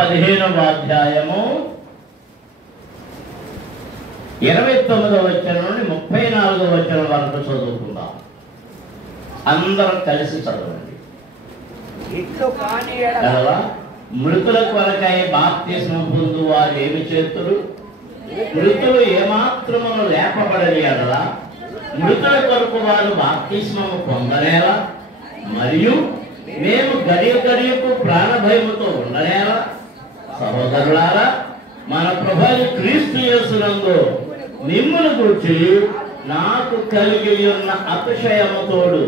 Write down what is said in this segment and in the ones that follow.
15వ అధ్యాయము 29వ వచనం నుండి 34వ వచనం వరకు చదువుకుందాం. అందరం కలిసి చదవండి. మృతుల కొరకై బాప్తిస్మము పొందు వారు ఏమి చేతురు? మృతులు ఏమాత్రమును లేపబడని ఎడల మృతుల కొరకు వారు బాప్తిస్మము పొందనేలా? మరియు మేము గడియకు ప్రాణభయముతో ఉండనేలా? సహోదరులారా, మన ప్రభువైన క్రీస్తు యేసునందు మిమ్మును గూర్చి నాకు కలిగి ఉన్న అతిశయముతోడు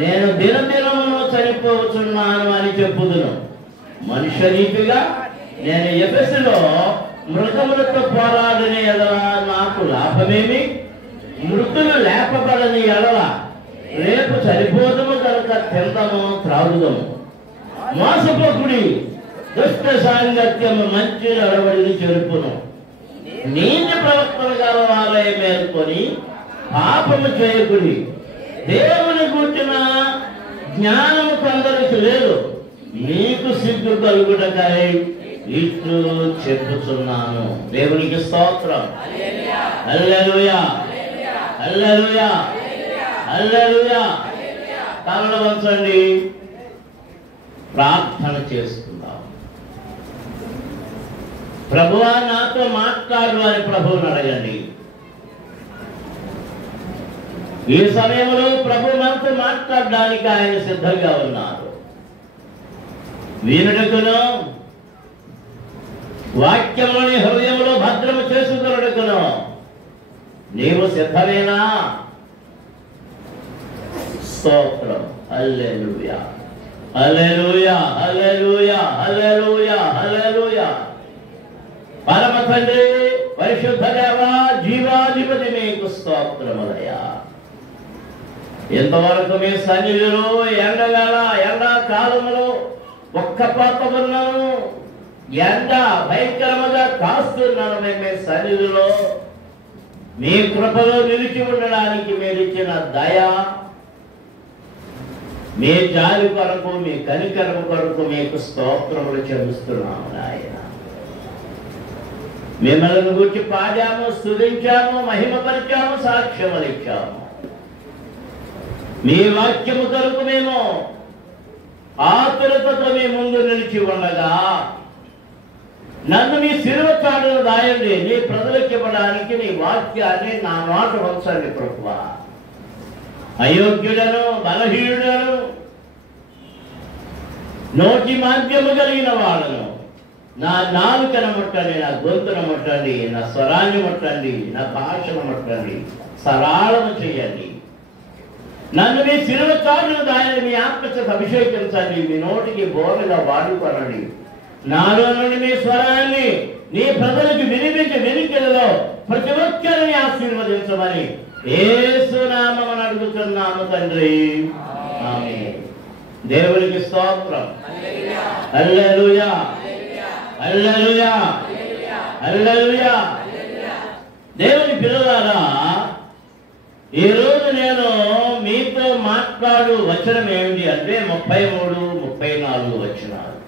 నేను దినదినమును చనిపోతున్నాను అని చెప్పుదును. మనుష్య రీతిగా నేను ఎఫెసులో మృతములతో పోరాడిన ఎడల నాకు లాభమేమి? మృతులు లేపబడని ఎడల రేపు చనిపోదము కనుక తిందము త్రాగుదము. మోసపోకుడి, దుష్ట సాంగత్యము మంచి నడవడిని చెరుపును. నీతి ప్రవర్తన గల వారై మేల్కొని పాపము చేయకుడి. దేవుని గూర్చిన జ్ఞానము కొందరికి లేదు, మీకు సిగ్గు కలుగుటకై ఇట్లు చెప్పుచున్నాను. దేవునికి స్తోత్రం. హల్లెలూయా, హల్లెలూయా, హల్లెలూయా. తలలు వంచండి, ప్రార్థన చేసుకుందాం. ప్రభువా, నాతో మాట్లాడు అని ప్రభువుని అడగండి. ఈ సమయంలో ప్రభు మనతో మాట్లాడడానికి ఆయన సిద్ధంగా ఉన్నారు. వినుటకును వాక్యముని హృదయంలో భద్రము చేసుకున్నటకును నీవు సిద్ధమేనా? స్తోత్రం. హల్లెలూయా, హల్లెలూయా, హల్లెలూయా, హల్లెలూయా, హల్లెలూయా. పరమ తండ్రి, పరిశుద్ధ దేవా, జీవాధిపతి మీకు స్తోత్రములయ్యా. ఇంతవరకు మీ సన్నిధిలో ఎండవేళ ఎండాకాలములో ఒక్క పాపమున్నాను, ఎండ భయంకరముగా కాస్తున్నాను. మేము మీ సన్నిధిలో మీ కృపలో నిలిచి ఉండడానికి మీరు ఇచ్చిన దయ, మీ జాలి కొరకు, మీ కనికరము కొరకు మీకు స్తోత్రములు చెల్లిస్తున్నాము నాయన. మిమ్మల్ని గురించి పాడాము, స్తుతించాము, మహిమపరిచాము, సాక్ష్యములు ఇచ్చాము. మీ వాక్యము కొరకు మేము ఆతురతతో మీ ముందు నిలిచి ఉండగా నన్ను మీ శిలువ చాటును దాయండి. నీ ప్రజలకు ఇవ్వడానికి నీ వాక్యాన్ని నా మాట వంచండి ప్రభువా. అయోగ్యులను, బలహీనులను, నోటి మాధ్యము కలిగిన వాళ్ళను నా నాలుకను ముట్టండి, నా గొంతును ముట్టండి, నా స్వరాన్ని ముట్టండి, నా భాషను ముట్టండి, సరళము చేయండి. నన్ను మీ శిలువ చాటును దానిని మీ ఆత్మచేత అభిషేకించండి. మీ నోటికి బోరుగా వాడుకోనండి. నాలో నుండి మీ స్వరాన్ని నీ ప్రజలకు వినిపించి వెనుకలలో ప్రతి ఒక్కరిని ఆశీర్వదించమని యేసు నామమున అడుగుతున్నాము తండ్రి, ఆమేన్. దేవునికి స్తోత్రం. హల్లెలూయా, హల్లెలూయా, హల్లెలూయా. దేవుని పిల్లలారా, ఈరోజు నేను మీతో మాట్లాడు వచనం ఏమిటి అంటే 33, 34 వచనాలు.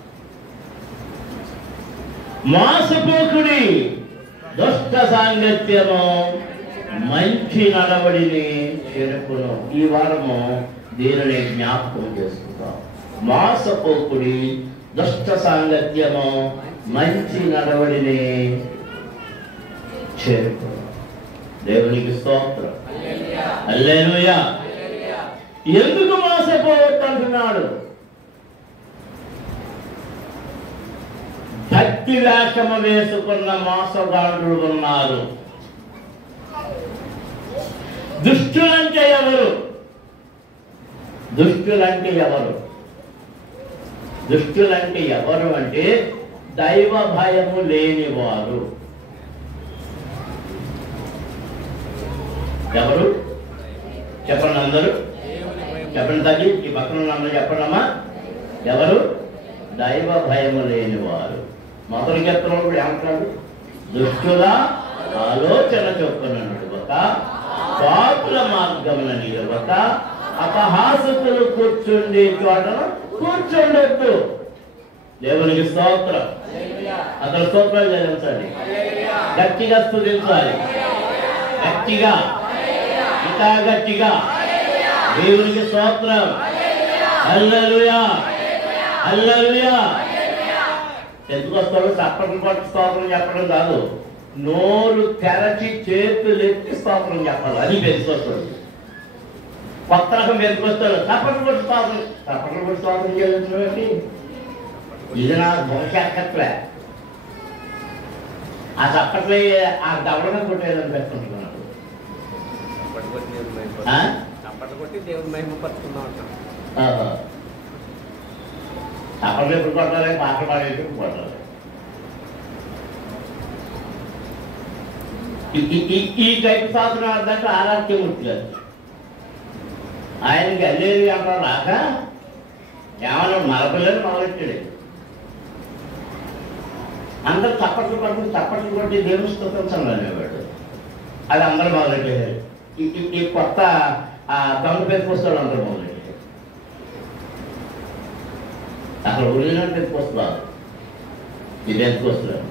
మోసపోకుడి, దుష్ట సాంగత్యము మంచి నడవడిని చెరుపును. ఈ వారము దీనిని జ్ఞాపకం చేసుకుంటాం. మోసపోకుడి, దుష్ట సాంగత్యము మంచి నడవడిని చెరుపును. దేవునికి స్తోత్రం. హల్లెలూయా. ఎందుకు మోసపోవద్దంటున్నాడు? భక్తి వేషము వేసుకున్న మోసగాళ్ళు ఉన్నారు. దుష్టులంటే ఎవరు? దుష్టులంటే ఎవరు? దుష్టులంటే ఎవరు అంటే దైవ భయము లేనివారు. ఎవరు చెప్పండి, అందరూ చెప్పండి. తల్లి ఈ పక్కన అందరూ చెప్పండమ్మా. ఎవరు? దైవ భయము లేనివారు. మొదటి చెప్తున్నప్పుడు ఏమంటాడు? దుష్టుల ఆలోచన చొప్పున నడువక, పాపుల మార్గమున నిలవక, అపహాసకులు కూర్చుండే చోటను కూర్చుండొద్దు. దేవునికి స్తోత్రం. అతను స్తోత్రాలు చెల్లించాలి, గట్టిగా స్తుతించాలి, గట్టిగా, ఇంకా గట్టిగా. దేవునికి స్తోత్రం. హల్లెలూయా, హల్లెలూయా. ఎందుకు వస్తాడు? చప్పట్లు పట్టు స్తోత్రం చెప్పడం కాదు, నోరు తెరచి చేతులు ఎత్తి స్తోత్రం చెప్పాలి. అది పెంచుకొస్తాడు. కొత్త రకం పెంచుకొస్తాడు. చప్పట్లు పట్టు స్తోత్రం, చప్పట్లు పట్టు స్తోత్రం చెల్లించడం. ఇది నా భవిష్యత్తులే. ఆ చప్పట్లే ఆ దవడగా కొట్టేదని పెట్టుకుంటున్నాడు. చప్పట్లు కొట్టి దేవుని మహిమ పరుచుకుందాం అంటాం. చప్పట్లు ఎప్పుడు కొట్టాలి? పాటలు పాడేటప్పుడు కొట్టాలి. ఈ టైప్ శాస్త్రం అర్థంటే ఆరాధ్యమూర్తి గారు ఆయనకి అల్లేది అంటారు రాక ఏమన్నా మరపిల్లని మొదలెట్టాడు. అందరు చప్పట్లు కొట్టి దేవుని స్తుతించాలి అనేవాడు. అది అందరూ మొదలెట్టారు. ఈ కొత్త దొంగ పెట్టుకొస్తాడు అందరూ మొదలెట్టారు. అక్కడ ఒరిజినల్ పెట్టుకొస్తున్నారు, ఇది పెట్టుకొస్తున్నారు.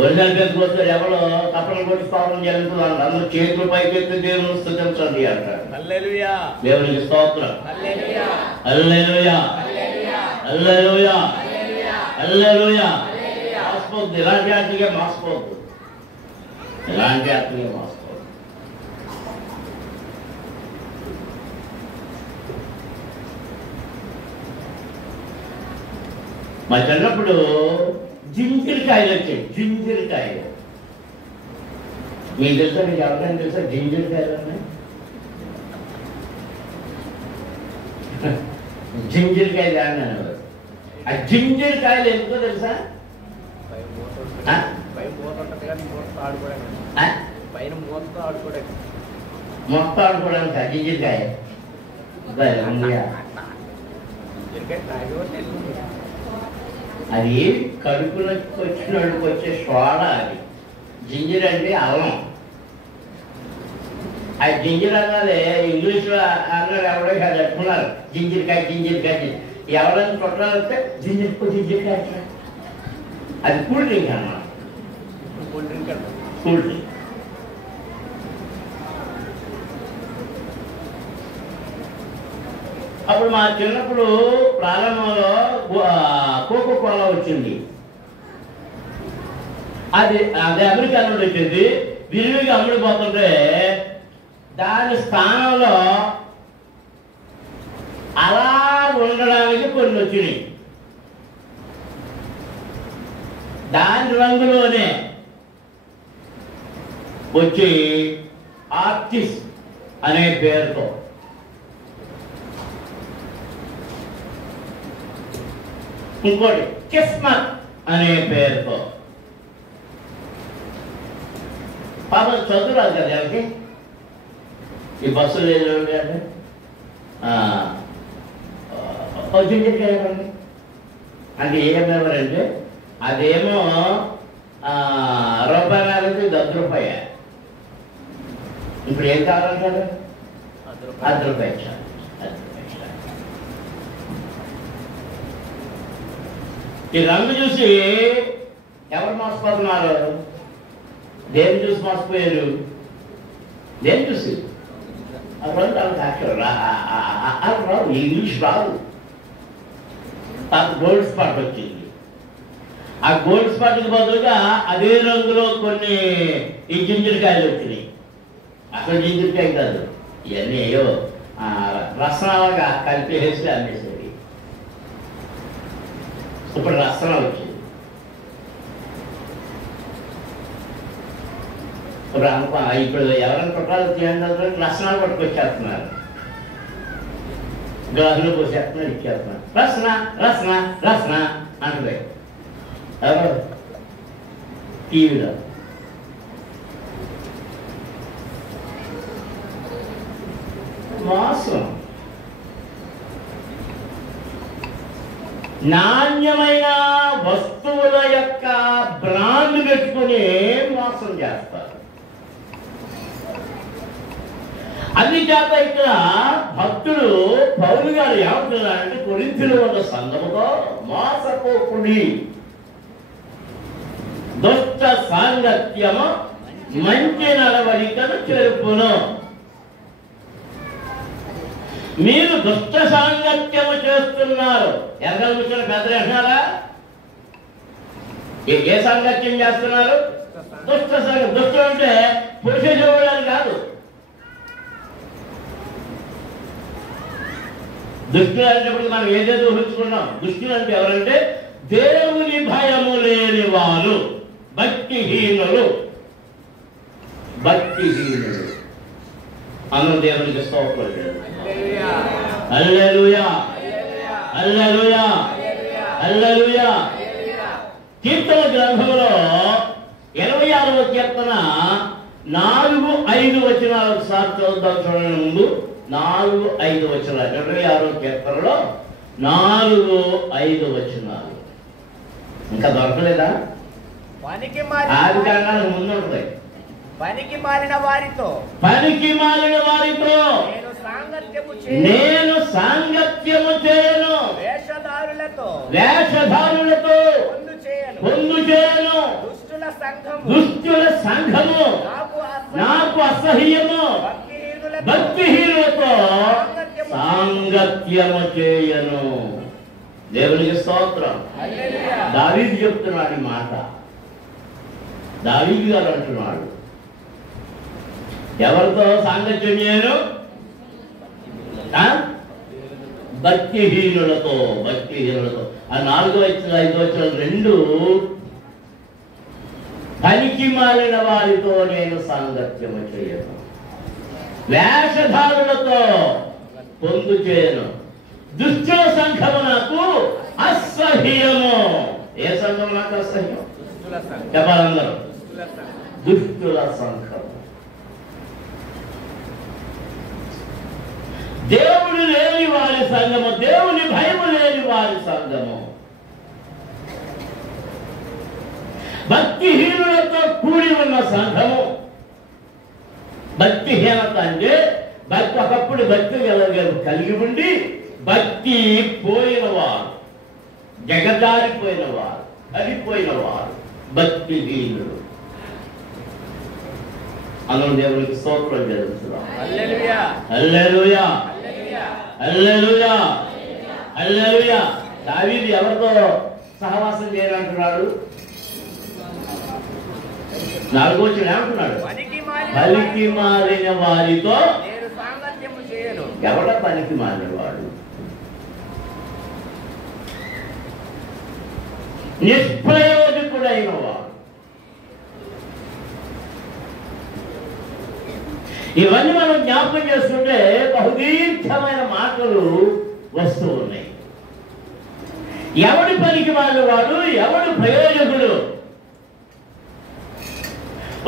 ఒరిజినల్ పెట్టుకొస్తారు ఎవరో చప్పట్లు కొట్టి స్తోత్రం చెల్లించాలి. అందరూ చేతులు పైకెత్తి దేవుని స్తుతించండి అంటారు. హల్లెలూయా, దేవునికి స్తోత్రం. హల్లెలూయా, హల్లెలూయా, హల్లెలూయా, హల్లెలూయా. మాసిపోద్దు, ఇలాంటి ఆటగా మాసిపోద్దు, ఇలాంటి ఆటగా మాసిపోద్దు. మా చిన్నప్పుడు జింజిరికాయలు వచ్చాయి. జింజిరికాయలు మీకు తెలుసా? మీకు ఎవరికైనా తెలుసా జింజిరికాయలు ఉన్నాయి? జింజిరికాయలు అనేవారు. ఆ జింజిరికాయలు ఎందుకో తెలుసా? మొత్తం ఆడుకోవడానికి జింజిరికాయ అది కడుపులోకి వచ్చినోళ్ళకి వచ్చే సోడా. అది జింజర్ అంటే అల్లం. ఆ జింజర్ అన్నది ఇంగ్లీష్లో అన్నారు. ఎవరో కాదు చెప్పుకున్నారు జింజరికాయ జింజరికాయ. ఎవరైనా కొట్టాలంటే జింజరికాయ. అది కూల్ డ్రింక్ అన్నమాట. Cool drink. అప్పుడు మా చిన్నప్పుడు ప్రారంభంలో కోకో కోలా వచ్చింది. అది అమెరికా నుండి వచ్చింది. విరివిగా అమ్ముడిపోతుంటే దాని స్థానంలో అలా ఉండడానికి కొన్ని వచ్చినాయి. దాని రంగులోనే వచ్చి ఆర్టిస్ట్ అనే పేరుతో ఇంకోటి కిస్మత్ అనే పేరుతో. పాప చదువు రాదు కదా ఎవరికి. ఈ బస్సులు అంటే జింజరికాయ అంటే ఏమేవారంటే అదేమో రూపాయలకి ₹10. ఇప్పుడు ఏం కావాలంటారు? ₹10. ఈ రంగు చూసి ఎవరు మోసపోతున్నారు? దేని చూసి మోసపోయారు? దేని చూసి? రంగు రావు, ఇంగ్లీష్ రావు. గోల్డ్ స్పాట్ వచ్చింది. ఆ గోల్డ్ స్పాట్కి బదులుగా అదే రంగులో కొన్ని ఈ జింజరికాయలు వచ్చినాయి. అసలు జింజరికాయ కాదు, ఇవన్నీ ఏయో రసనాలుగా కలిపేసి అమ్మేసేది. ఇప్పుడు రసన వచ్చింది. ఇప్పుడు ఎవరైనా కుట్రాలు తీయండి రసనాలు పట్టుకొచ్చేస్తున్నారు. గ్లాసులో పోసేస్తున్నారు, ఇచ్చేస్తున్నారు. రసన రసన రసన అంటే ఎవరు? టీవీలో. మోసం. నాణ్యమైన వస్తువుల యొక్క బ్రాండ్ పెట్టుకుని మోసం చేస్తారు. అందుచేత ఇక్కడ భక్తుడు పౌలు గారు ఏమంటున్నారంటే కొరింథీలో ఉన్న సంఘముతో మోసపోకుడి, దుష్ట సాంగత్యము మంచి నడవడికను చేర్పును. మీరు దుష్ట సాంగత్యము చేస్తున్నారు. ఎరగల కూర్చొని పెద్దలు అంటున్నారా? ఏ సాంగత్యం చేస్తున్నారు? దుష్ట సంఘం. దుష్టం అంటే పురుష చూడాలి కాదు. దుష్టులు అనేటప్పుడు మనం ఏదేదో ఊహించుకున్నాం. దుష్టులు అంటే ఎవరంటే దేవుని భయము లేని వారు, భక్తిహీనులు. భక్తిహీనులు అన్న దేవునికి స్తోత్రం. హల్లెలూయా, హల్లెలూయా, హల్లెలూయా. కీర్తన గ్రంథంలో 26వ కీర్తన 4-5 వచనాలు ఒకసారి చదువుతాం. చూడండి, ముందు 4-5 వచనాలు. 26వ కీర్తనలో 4-5 వచనాలు. ఇంకా దొరకలేదా? ఆది కారణాలకు ముందు ఉంటుంది. పనికి మాలిన వారితో నేను సాంగత్యము చేయను, వేషధారులతో పొందు చేయను. దుష్టుల సంఘము నాకు అసహ్యము, భక్తిహీనులతో సాంగత్యము చేయను. దేవునికి స్తోత్రం. దావీదు చెప్తున్నాడు ఈ మాట. దావీదు గారు అంటున్నాడు, ఎవరితో సాంగత్యం చేయను? భక్తిహీనులతో. భక్తిహీనులతో. ఆ 4-5 వచనాలు రెండు పనికి మాలిన వారితో నేను సాంగత్యము చేయను, వేషధారులతో పొందు చేయను. దుష్టుల సంఘము నాకు అసహ్యము. ఏ సంఘం నాకు అసహ్యం? చెప్పాలందరూ. దుష్టుల సంఘం. దేవుడు లేని వారి సంఘము, దేవుని భయము లేని వారి సంఘము, భక్తిహీనులతో కూడి ఉన్న సంఘము. భక్తిహీనత అంటే ఒకప్పుడు భక్తి కలిగి ఉండి భక్తి పోయినవారు, జగదారిపోయినవారు, కలిపోయినవారు భక్తిహీనుడు. అందులో దేవునికి స్తోత్రం జరుగుతున్నాం. హల్లెలూయా, హల్లెలూయా, హల్లెలూయా, హల్లెలూయా. దావీదు ఎవరితో సహవాసం చేయాలంటున్నాడు? 4వ వచనం ఏమంటున్నాడు? పనికి మారిన వారితో. ఎవడ పనికి మారిన వాడు? నిష్ప్రయోజకుడైన వాడు. ఇవన్నీ మనం జ్ఞాపకం చేసుకుంటే బహుదీర్ఘమైన మాటలు వస్తూ ఉన్నాయి. ఎవడి పనికి వాడు, ఎవడు ప్రయోజకుడు?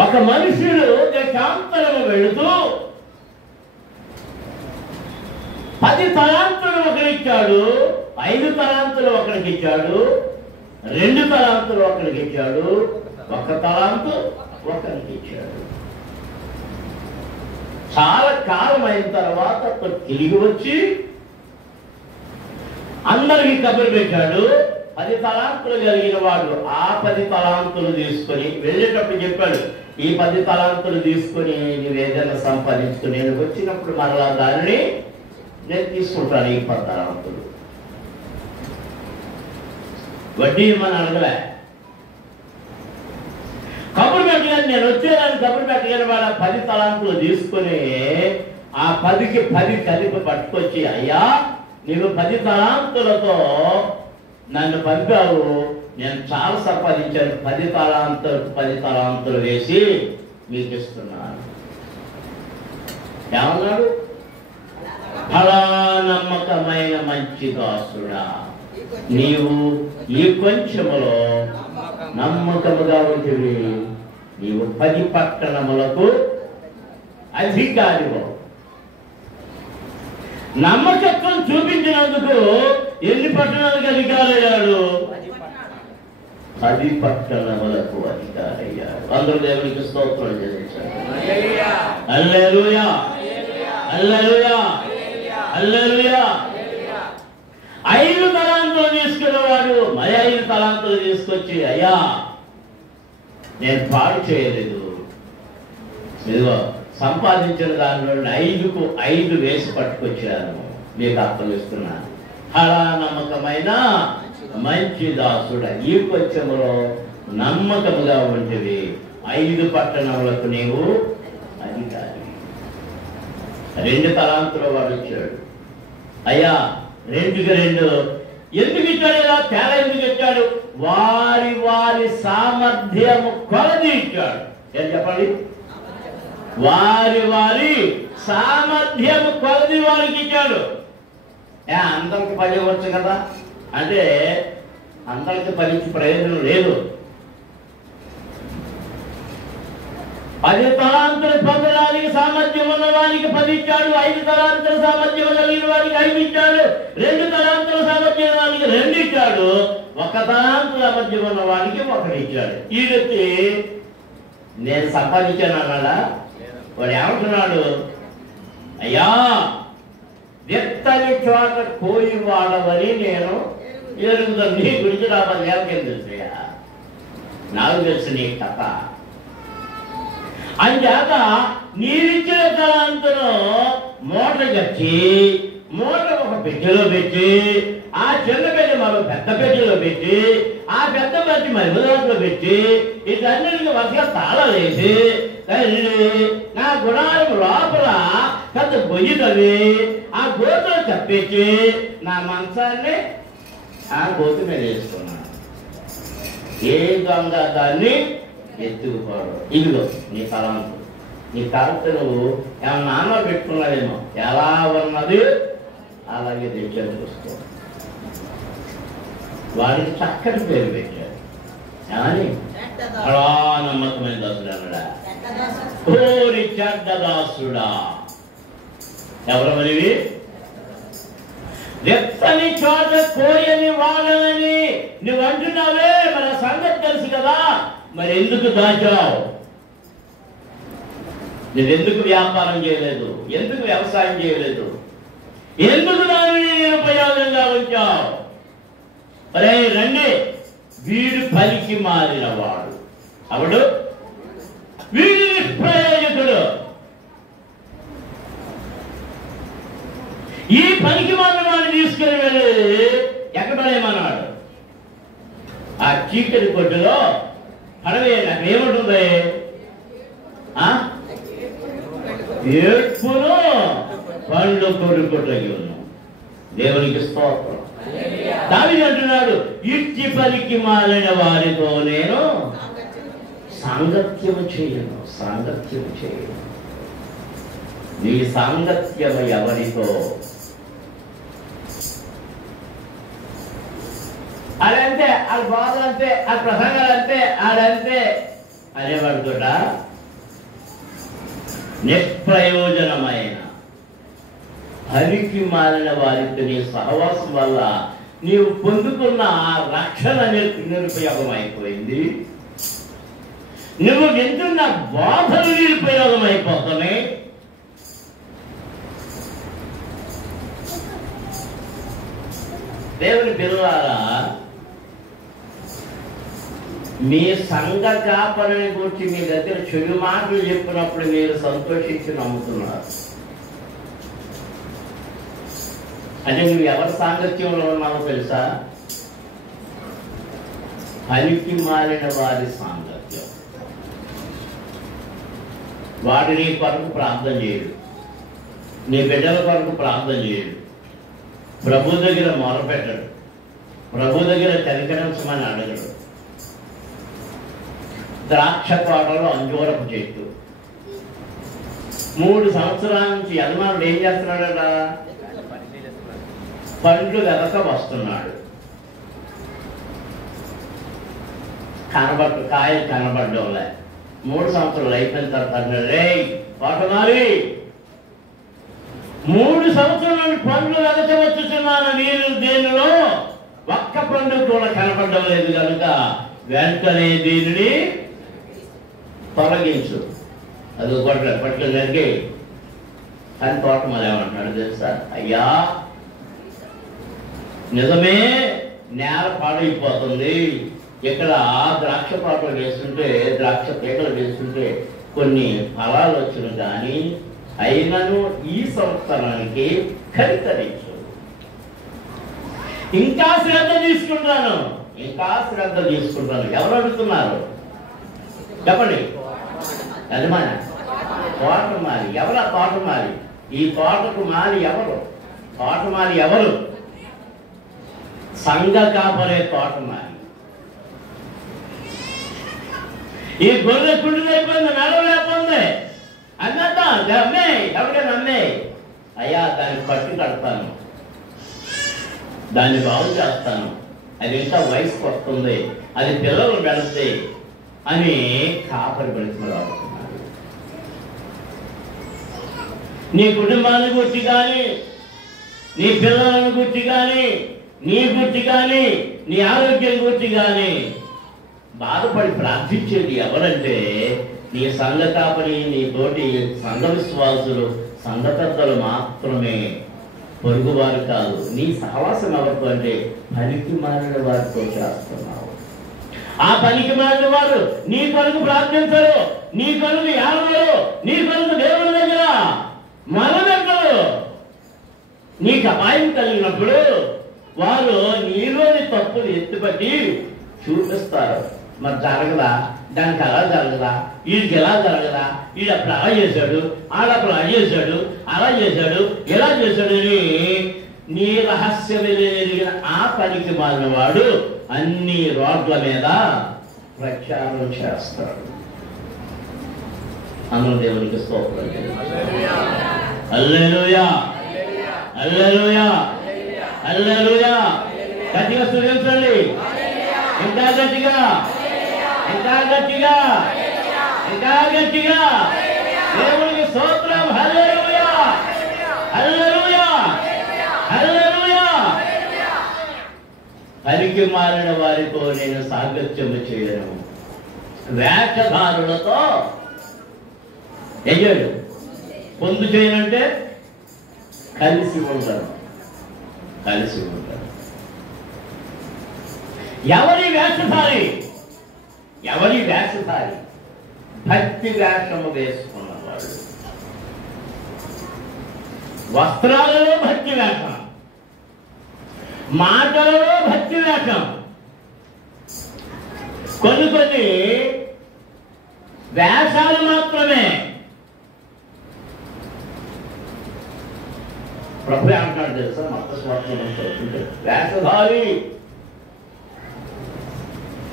ఒక మనుషుడు దేశాంతరము వెళుతూ 10 తలాంతులు ఒకరిచ్చాడు, 5 తలాంతులు ఒకరికి ఇచ్చాడు, 2 తలాంతులు ఒకరికి ఇచ్చాడు, 1 తలాంతు ఒకరికి ఇచ్చాడు. చాలా కాలం అయిన తర్వాత తిరిగి వచ్చి అందరికి కబురు పెట్టాడు. 10 తలాంతులు కలిగిన వాడు ఆ 10 తలాంతులు తీసుకొని వెళ్ళేటప్పుడు చెప్పాడు, ఈ 10 తలాంతులు తీసుకొని నువ్వు ఏదైనా సంపాదించుకుని నేను వచ్చినప్పుడు మరలా దానిని నేను తీసుకుంటాను. ఈ 10 తలాంతులు వడ్డీ మన అడగలే. కబురు పెట్టగానే నేను వచ్చేదాన్ని కబురు పెట్టగానే వాడు 10 తలాంతులు తీసుకొని ఆ 10కి 10 కలిపి పట్టుకొచ్చి, అయ్యా నీవు 10 తలాంతులతో నన్ను పంపావు, నేను చాలా సంపాదించాను, 10 తలాంతులు వేసి మీకు ఇస్తున్నాను. ఏమన్నాడు? ఫలా నమ్మకమైన మంచి దాసుడా, నీవు ఈ కొంచెములో నమ్మకముగా ఉంటుంది, నీవు 10 పట్టణములకు అధికారివు. నమ్మకత్వం చూపించినందుకు ఎన్ని పట్టణాలకు అధికారయ్యాడు? 10 పట్టణములకు అధికారయ్యాడు. అందరూ దేవునికి స్తోత్రం చేశారు. హల్లెలూయా, హల్లెలూయా, హల్లెలూయా. 5 తలాంతులు తీసుకున్నవాడు మరి 5 తలాంతులు తీసుకొచ్చి, అయ్యా నేను పాడు చేయలేదు, ఇదిగో సంపాదించిన దానిలో 5కు 5 వేసి పట్టుకొచ్చాను, మీకు అప్పగిస్తున్నాను. అలా నమ్మకమైన మంచి దాసుడు, ఈ కొంచెంలో నమ్మకముగా ఉంటుంది. 5 పట్టణములకు నీవు అధికారి. 2 తలాంతులు వాడు ఇచ్చాడు. అయ్యా 2కి 2 ఎందుకు ఇచ్చాడు? ఇలా తేడా ఎందుకు ఇచ్చాడు? వారి వారి సామర్థ్యము కొలది ఇచ్చాడు. ఏం చెప్పండి? వారి వారి సామర్థ్యము కొలది వారికి ఇచ్చాడు. అందరికి 10 ఇవ్వచ్చు కదా అంటే అందరికి 10 ప్రయోజనం లేదు. 10 తలాంతులు పొందడానికి సామర్థ్యం ఉన్న వారికి 10 ఇచ్చాడు. 5 తలాంతుల సామర్థ్యం కలిగిన వారికి 5 ఇచ్చాడు. 2 తలాంతుల సామర్థ్యం వారికి 2 ఇచ్చాడు. 1 తలాంతు సామర్థ్యం ఉన్న వారికి 1 ఇచ్చాడు. ఈ వ్యక్తి నేను సంపాదించాను అన్నాడా? వాడు ఏమంటున్నాడు? అయ్యా వ్యక్తని చోట కోయి వాడవని నేను ఎరుగుతాను. నీ గురించి రావాలి ఎవరికేం తెలుసయ్యా? నాకు తెలుసు నీ కథ. అంచేత నీవిచ్చిన తలాంతును మూట కట్టి మూట ఒక పెట్టెలో పెట్టి ఆ చిన్న పెట్టె మరో పెద్ద పెట్టెలో పెట్టి ఆ పెద్ద పెట్టి మరి దాంట్లో పెట్టి ఇటన్నిటికీ వరుసగా తాళలేసి నా గుణాలకు లోపల పెద్ద గొయ్యి తవ్వి ఆ గోతులు తప్పించి నా మంచాన్ని ఆ గోతు మీద వేసుకున్నాను. ఏ దొంగ దాన్ని ఎత్తుకుపోవడం. ఇదిగో నీ తలంపు. నీ తలంపు నువ్వు ఏమన్నా నాన్న పెట్టుకున్నావేమో, ఎలా ఉన్నది అలాగే తెచ్చాడు. చూసుకో. వాడికి చక్కటి పేరు పెట్టాడు. ఏమని? అలా నమ్మకమైన దాసుడు అన్నాడా? ఓరి చెడ్డ దాసుడా. ఎవరు మరివి? వ్యక్తని చోట కోయని వాడని నువ్వు అంటున్నావే, మన సంగతి తెలుసు కదా, మరి ఎందుకు దాచావు? నువ్వెందుకు వ్యాపారం చేయలేదు? ఎందుకు వ్యవసాయం చేయలేదు? ఎందుకు దానిని నిరుపయోగంగా ఉంచావు? అరే రండి, వీడు పలికి మారిన వాడు అవడు, వీడి నిష్ప్రయోజకుడు. ఈ పలికి మారిన వాడిని తీసుకుని వెళ్ళి ఎక్కడ పడేయమన్నాడు? ఆ చీకటి కొట్టులో పడవే. నాకేముంటుంది? ఎప్పుడు పండ్లు కొడుకుటగి ఉన్నాం. దేవునికి స్తోత్రం. దావీదు అంటున్నాడు, ఇట్టి పలికి మారిన వారితో నేను సాంగత్యము చేయను. సాంగత్యము చేయను. నీ సాంగత్యము ఎవరితో? అదంతే, ఆ బాధలంతే, ఆ ప్రసంగాలంతే, ఆడంతే అనేవాడుతోట నిష్ప్రయోజనమైన పనికి మారిన వారితో నీ సహవాసం వల్ల నీవు పొందుకున్న రక్షణ నిరుపయోగం అయిపోయింది. నువ్వు వింటున్న బోధలు నిరుపయోగం అయిపోతున్నాయి. దేవుని పిల్లలారా, మీ సంఘ కాపరిని గురించి మీ దగ్గర చెడు మాటలు చెప్పినప్పుడు మీరు సంతోషించి నమ్ముతున్నారు. అంటే నువ్వు ఎవరి సాంగత్యంలో ఉన్నావో తెలుసా? పనికి మారిన వారి సాంగత్యం. వాడు నీ కొరకు ప్రార్థన చేయడు, నీ బిడ్డల కొరకు ప్రార్థన చేయడు, ప్రభు దగ్గర మొరపెట్టడు, ప్రభు దగ్గర కనికరించమని అడగడు. ద్రాక్ష తోటలో అంజూరపు చెట్టు 3 సంవత్సరాల నుంచి యజమానుడు ఏం చేస్తున్నాడట? పండ్లు వెనక వస్తున్నాడు. కాయలు కనబడ్డంలే. 3 సంవత్సరాలు అయిపోయిన తర్వాత రే తోటమాలి, 3 సంవత్సరాలు పండ్లు వెనక వచ్చుతున్నాను, నేను దేనిలో ఒక్క పండు కూడా కనపడడం లేదు కనుక వెంటనే దీనిని తొలగించు. అది పట్టుకుని కానీ తోటమాలి ఏమంటున్నాడు తెలుసా? అయ్యా నిజమే, నేల పాడైపోతుంది, ఇక్కడ ద్రాక్ష తోటలు వేస్తుంటే, ద్రాక్ష తీగలు వేస్తుంటే కొన్ని ఫలాలు వచ్చిన కానీ అయినను ఈ సంవత్సరానికి కనికరించు. ఇంకా శ్రద్ధ తీసుకుంటాను. ఎవరు అడుగుతున్నారు చెప్పండి? యజమాని. తోటమాలి. ఎవరు ఆ తోటమాలి? ఈ తోటకు మాలి ఎవరు? తోటమాలి ఎవరు? సంఘ కాపరే తోటమాలి. ఈ గొర్రె కుండిదైపోయింది, నడవలేకపోయింది, అమ్మేద్దాం, అమ్మే, ఎవరికైనా అమ్మే. అయ్యా దాన్ని పట్టు కడతాను, దాన్ని బాగు చేస్తాను, అది ఇంకా వయసుకు వస్తుంది, అది పిల్లలు పెడితే అని కాపరి పెడుతున్నాడు. నీ కుటుంబాన్ని గురించి కానీ, నీ పిల్లలను గురించి కానీ, నీ గురించి కానీ, నీ ఆరోగ్యం గురించి కానీ బాధపడి ప్రార్థించేది ఎవరంటే నీ సంఘ కాపరి, నీ తోటి సంఘ విశ్వాసులు, సంఘ పెద్దలు మాత్రమే, పొరుగువారు కాదు. నీ సహవాసం ఎవరితో అంటే పనికి మారిన వారితో చేస్తున్నావు. ఆ పనికి మారిన వారు నీ కొరకు ప్రార్థించరు, నీ కొరకు ఏడవరు, నీ కొరకు దేవుని దగ్గర మొదలెట్టరు. నీకు అపాయం కలిగినప్పుడు వారు నీలోని తప్పులు ఎత్తిపట్టి చూపిస్తారు. మరి జరగదా, దానికి అలా జరగదా, వీడికి ఎలా జరగదా, వీడు అప్పుడు అలా చేశాడు, ఆడప్పుడు అలా చేశాడు, అలా చేశాడు, ఎలా చేశాడు అని నీ రహస్యం ఎరిగిన ఆ పనికి మారిన వాడు అన్ని రోడ్ల మీద ప్రచారం చేస్తాడు. అన్న దేవునికి స్తోత్రం. హల్లెలూయా, హల్లెలూయా, హల్లెలూయా. గట్టిగా స్తుతించండి. ఇంకా గట్టిగా, ఇంకా గట్టిగా, ఇంకా గట్టిగా. దేవునికి స్తోత్రం. హల్లెలూయా, హల్లెలూయా, హల్లెలూయా. పనికి మారిన వారితో నేను సాంగత్యము చేయను, వేషధారులతో ఎయ్యడు. పొందు చేయనంటే కలిసి ఉంటారు. ఎవరి వేషధారి? భక్తి వేషము వేసుకున్నవాడు. వస్త్రాలలో భక్తి వేషం, మాటలలో భక్తి వేషం. కొన్ని వేషాలు మాత్రమే. ప్రభు అంటాడు తెలుసా? మత స్వార్థం వేషధారి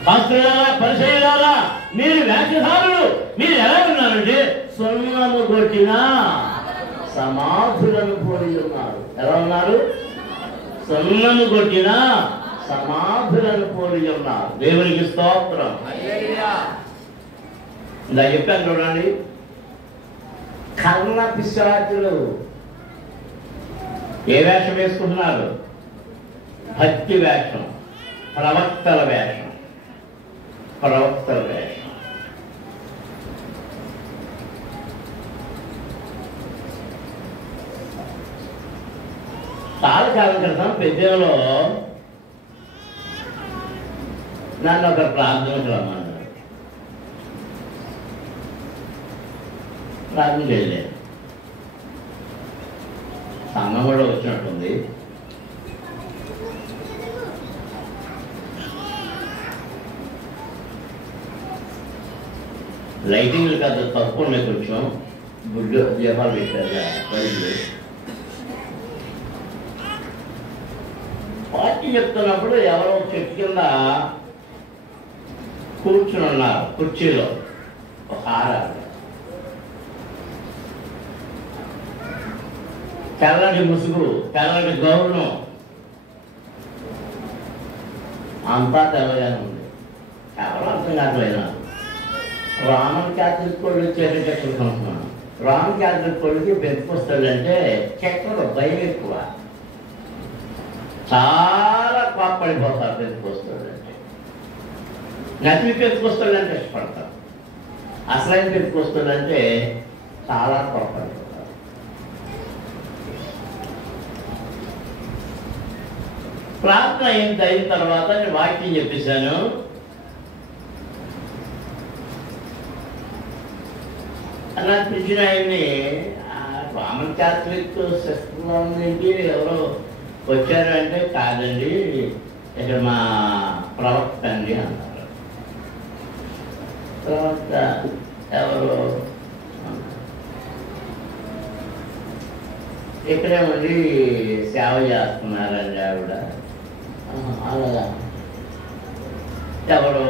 శాస్త్రులారా, పరిచయాలా, మీరు వేషధారులు. మీరు ఎలా ఉన్నారంటే సున్నము కొట్టిన సమాధులను పోలి ఉన్నారు. ఎలా ఉన్నారు? సున్నము కొట్టిన సమాధులను పోలి ఉన్నారు. దేవునికి స్తోత్రం. ఇలా చెప్పాను చూడండి. కర్ణ పిశాచులు ఏ వేషం వేసుకుంటున్నారు? భక్తి వేషం, ప్రవక్తల వేషం. చాలా కాలం క్రితం పెద్దలో నన్ను ఒక ప్రార్థనకు రమ్మన్నారు. ప్రార్థన చేయలేదు. సంఘం కూడా వచ్చినట్టుంది. లైటింగ్లు కాదు, తక్కువ ఉన్నాయి, కొంచెం గుడ్డు దీపాలు పెట్టారు. పార్టీ చెప్తున్నప్పుడు ఎవరో చెట్టు కింద కూర్చుని ఉన్నారు, కుర్చీలో ఒక ఆరాడు. తెల్లటి ముసుగు, తెల్లటి గౌరవం, అంతా తెల్లగానే ఉంది. ఎవరు అర్థం కావట్లేదు. రామన్ క్యాథలిక్ కోళ్ళు వచ్చేటట్టు అనుకున్నాను. రామన్ క్యాథలిక్ కోళ్ళకి పెంచుకొస్తాడు అంటే చెక్కలు భయం ఎక్కువ, చాలా కోప్పడిపోతారు. పెంచుకొస్తాడు అంటే నకిలీ పెంచుకొస్తాడు అంటే ఇష్టపడతారు. అసలైన పెంచుకొస్తాడు అంటే చాలా కోప్పడిపోతారు. ప్రార్థన అయిన తర్వాత నేను వాక్యం చెప్పేశాను. అలా పిలిచిన ఆయన్ని రామన్ క్యాథలిక్ సిస్టర్లో ఉందేంటి, ఎవరో వచ్చారు అంటే కాదండి ఇక్కడ మా ప్రవక్త అండి అన్నారు. ప్రవక్త ఎవరు? ఇక్కడే ఉండి సేవ చేస్తున్నారండి ఆవిడ. అలాగా ఎవరు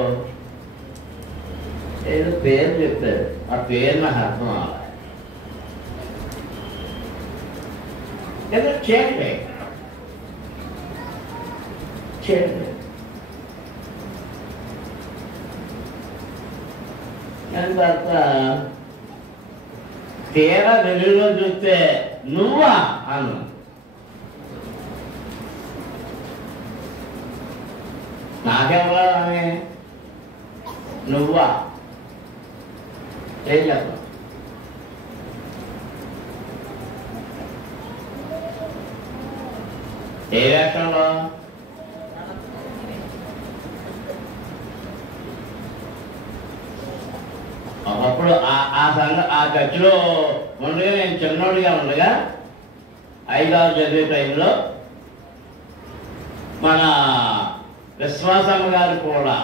ఏదో పేరు చెప్పారు, ఆ పేరు నాకు అర్థం అవ్వాలి. ఏదో చేయండి చేయండి. దాని తర్వాత తీరా వెలుగులో చూస్తే నువ్వా అన్నా. నాకెవరా అని నువ్వా ఏం చెప్ప ఏ వేషంలో? ఒకప్పుడు ఆ చర్చిలో ఉండగా, నేను చిన్నోడిగా ఉండగా 5-6 చదివే టైంలో మన విశ్వాసమ్మ గారు కూడా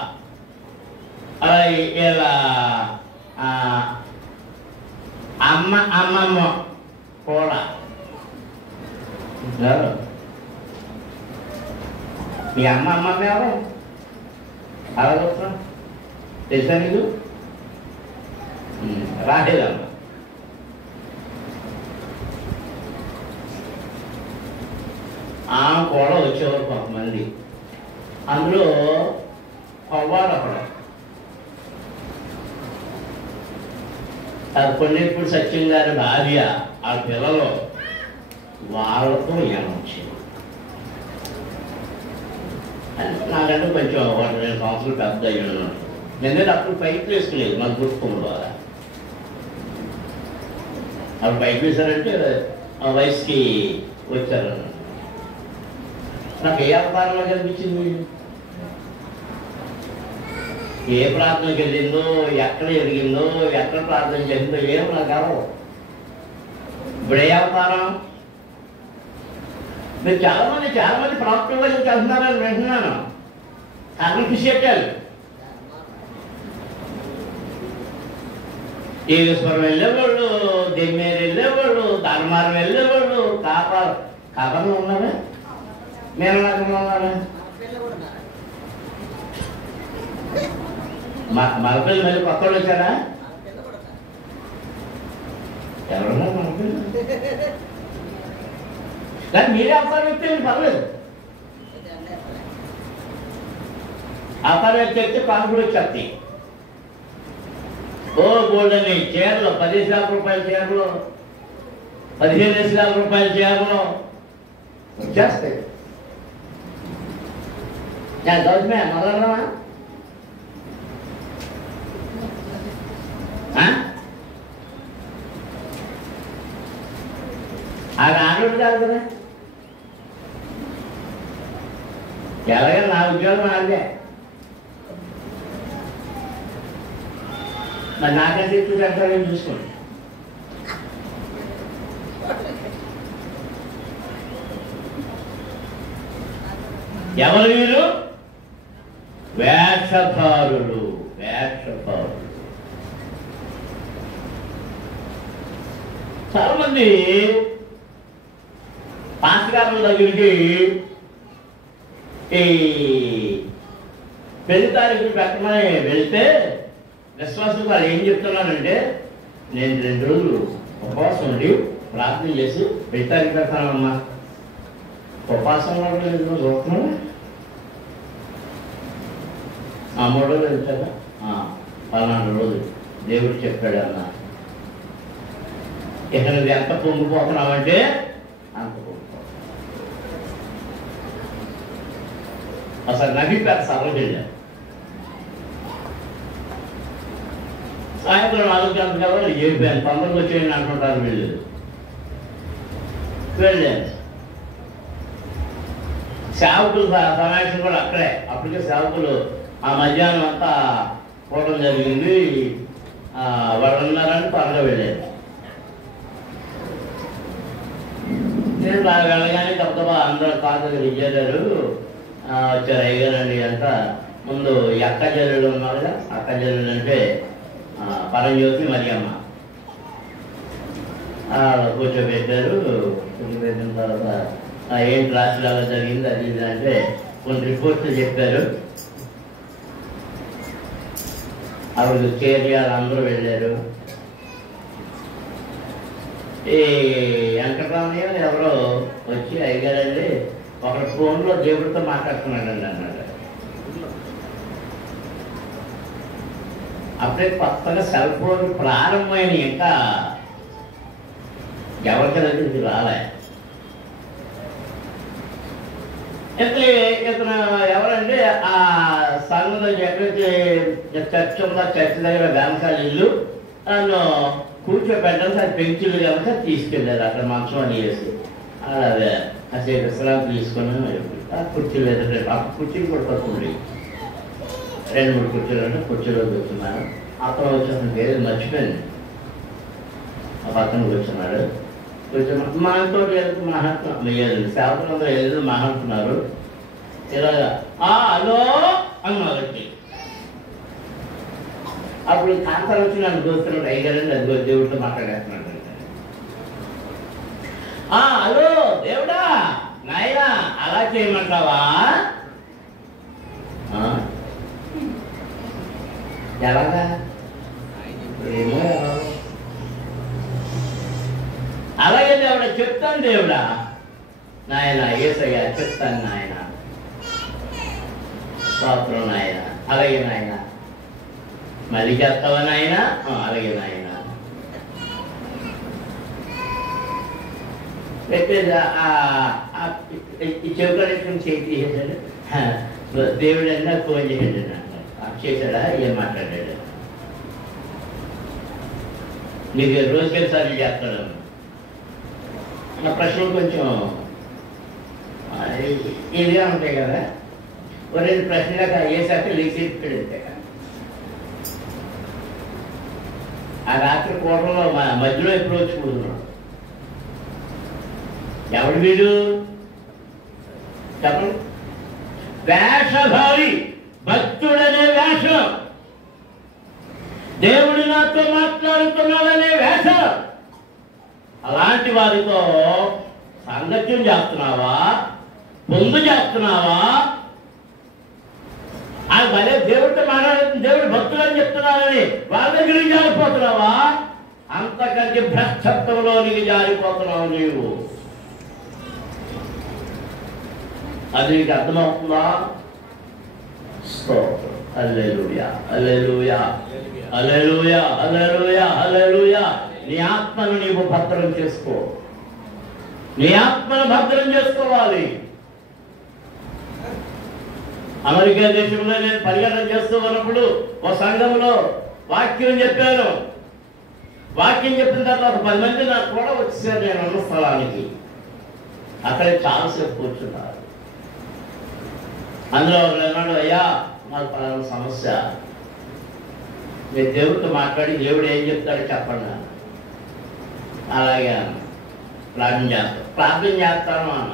ఇలా అమ్మమ్మ కూడా మీ అమ్మమ్మ ఎవరు అలా చూస్తాం తెలుసా నీకు? రాలేదమ్మ. ఆమె కూడా వచ్చేవారు కొంతమంది. అందులో అవ్వాలి అక్కడ కొన్నిప్పుడు సత్యం గారి భార్య, ఆ పిల్లలు వాళ్ళతో ఏమొచ్చింది. నాకంటే కొంచెం 1-2 సంవత్సరాలు పెద్ద అయ్యి ఉన్నట్టు. ఎందుకంటే అప్పుడు పైకి వేసుకునేది నాకు గుర్తుకోవడం ద్వారా. అప్పుడు పైకి వేశారంటే ఆ వయసుకి వచ్చారు. నాకు ఏ అవతారంలో కనిపించింది, ఏ ప్రార్థనకి వెళ్ళిందో, ఎక్కడ ఎదిగిందో, ఎక్కడ ప్రార్థన చేసిందో ఏం నాకు అవ్వదు. ఇప్పుడు ఏ అవతారం? మీరు చాలా మంది ప్రాప్తుల గురించి వెళ్తున్నారని వింటున్నాను. అప్రిషియేట్. ఈశ్వరం వెళ్ళేవాళ్ళు, దెమ్మేరు వెళ్ళేవాళ్ళు, ధర్మారం వెళ్ళేవాళ్ళు, కాపర్లు ఉన్నారా? నేను ఉన్నారా? మరపిల్లి మళ్ళీ కొత్తలు వచ్చారా? ఎవరున్నా మరపిల్లి? కానీ మీరే అవతారం చెప్తే పర్లేదు. అవతారం చెప్తే కాన్పుడు వచ్చేస్తాయి. ఓ గోల్డెన్ చీరలు, 10,00,000 రూపాయల చీరలు, 15,00,000 రూపాయల చీరలు వచ్చేస్తాయి. నేను గౌతమే మొదలడమా? అది ఆడోడు కాదు కదా. ఎలాగైనా నా ఉద్యోగం ఆడే. మరి నాకంటే ఎక్కువ కట్టాలని చూసుకోండి. ఎవరు వీరు? వేషధారులు. చాలా మంది పాస్టర్ల దగ్గరికి ఈ పెళ్లి తారీఖులు పెట్టమని వెళ్తే విశ్వాసం వాళ్ళు ఏం చెప్తున్నారంటే, నేను 2 రోజులు ఉపవాసం ఉండి ప్రార్థన చేసి పెళ్లి తారీఖు పెడతానమ్మా. ఉపవాసం చూస్తున్నాను. 3 రోజులు వెళ్తారా? 14 రోజులు దేవుడు చెప్పాడు అన్న. ఇక నువ్వు ఎంత పొంగిపోతున్నావంటే అంత పొంగిపోతావు. అసలు నవ్విపోయారు సర్వజల్య. సాయంత్రం 4 గంటల కదా ఏడిపోయాను. 9 వచ్చేయండి అంటుంటారు వీళ్ళు. వెళ్ళాను. సేవకులు సమావేశం కూడా అక్కడే. అప్పటికే సేవకులు ఆ మధ్యాహ్నం అంతా పోవడం జరిగింది. వాళ్ళు ఉన్నారని త్వరగా వెళ్ళారు. నేను వెళ్ళగానే తప్ప అందరూ కాదు విజయారు వచ్చారు. అయ్యారండి అంతా ముందు ఈ అక్క చెల్లెలు ఉన్నారు కదా, అక్క చెల్లెలు అంటే పరంజ్యోతి మరియమ్మ కూర్చోబెట్టారు. కూర్చోబెట్టిన తర్వాత ఏంటి రాష్ట్రాలు జరిగింది అది ఇది అంటే కొన్ని రిపోర్ట్లు చెప్పారు. అప్పుడు చేరియాలు అందరూ వెళ్ళారు. ఈ వెంకటరామయ్య ఎవరో వచ్చి అయ్యారండి ఒకరి ఫోన్లో దేవుడితో మాట్లాడుతున్నాడండి అన్నాడు. అప్పుడే కొత్తగా సెల్ ఫోన్ ప్రారంభమైన ఇంకా ఎవరికి దగ్గరికి రాలే. అయితే ఇతను ఎవరంటే ఆ సంఘంలో ఎక్కడైతే చర్చ్ ఉందో చర్చ్ దగ్గర వ్యామసాల ఇల్లు నన్ను కూర్చోబెట్టడానికి అది పెంచులు కనుక తీసుకెళ్ళారు. అక్కడ మంచం అని వేసి అదే అసలు విశ్రాంతి తీసుకుని కుర్చీలు ఎదురు అప్పుడు కుర్చీలు కూడా పడుతుంది. 2-3 కుర్చీలు అంటే కుర్చీలో కూర్చున్నాను. అతను వచ్చేసిన పేరు మర్చిపోయింది. ఆ పక్కన కూర్చున్నాడు. కూర్చున్నా మనతో వెళ్తూ మహాత్మ సేవకులందరూ వెళ్తూ మహాంటున్నారు. ఇలాగా హలో అని మొదటి అప్పుడు కాంతాలు వచ్చి నన్ను చూస్తున్నాడు. అయ్యారండి అది దేవుడితో మాట్లాడేస్తున్నాడు. హలో దేవుడా నాయనా అలా చేయమంటావా? ఎలాగా ఏమో అలాగే దేవుడా చెప్తాను. దేవుడా నాయన యేసయ్యా చెప్తాను నాయన, స్తోత్రం నాయన. అలాగే నాయన మళ్ళీ చేస్తావా నాయన? అలాగే నాయన. పెట్టేది ఈ చెవుకొని చేతి తీసేసాడు. దేవుడు అన్నా ఫోన్ చేసాడు. చేశాడా? ఏం మాట్లాడాడు? నీకు రోజుకి సార్లు చేస్తాడు. నా ప్రశ్నలు కొంచెం ఇదిగా ఉంటాయి కదా. ఓ 2 ప్రశ్నలుగా వేసాక లేచి పెడితే ఆ రాత్రి కూటంలో మధ్యలో ఎప్పుడు వచ్చి కూడుతున్నాడు. ఎవడు వీడు చెప్పండి? వేషధారి భక్తుడనే వేషం, దేవుడు నాతో మాట్లాడుతున్నాడనే వేషం. అలాంటి వారితో సాంగత్యం చేస్తున్నావా? పొందు చేస్తున్నావా? ఆ భలే దేవుడితో మాట్లాడుతుంది, దేవుడు భక్తులు అని చెప్తున్నారని వాళ్ళ దగ్గరికి జారిపోతున్నావా? అంతకంటే భ్రష్టత్వంలోనికి జారిపోతున్నావు నీవు. అది నీకు అర్థమవుతుందా? హల్లెలూయా హల్లెలూయా హల్లెలూయా హల్లెలూయా హల్లెలూయా. నీ ఆత్మను నీవు భద్రం చేసుకో. నీ ఆత్మను భద్రం చేసుకోవాలి. అమెరికా దేశంలో నేను పర్యటన చేస్తూ ఉన్నప్పుడు ఒక సంఘంలో వాక్యం చెప్పాను. వాక్యం చెప్పిన తర్వాత 10 మంది నాకు కూడా వచ్చేసారు. నేను ఉన్న స్థలానికి అక్కడే చాలాసేపు కూర్చున్నారు. అందులో ఒకరు అన్నాడు, అయ్యా మాకు పలానా సమస్య, నేను దేవుడితో మాట్లాడి దేవుడు ఏం చెప్తాడో చెప్పండి. అలాగే ప్రార్థన చేస్తాను అన్న.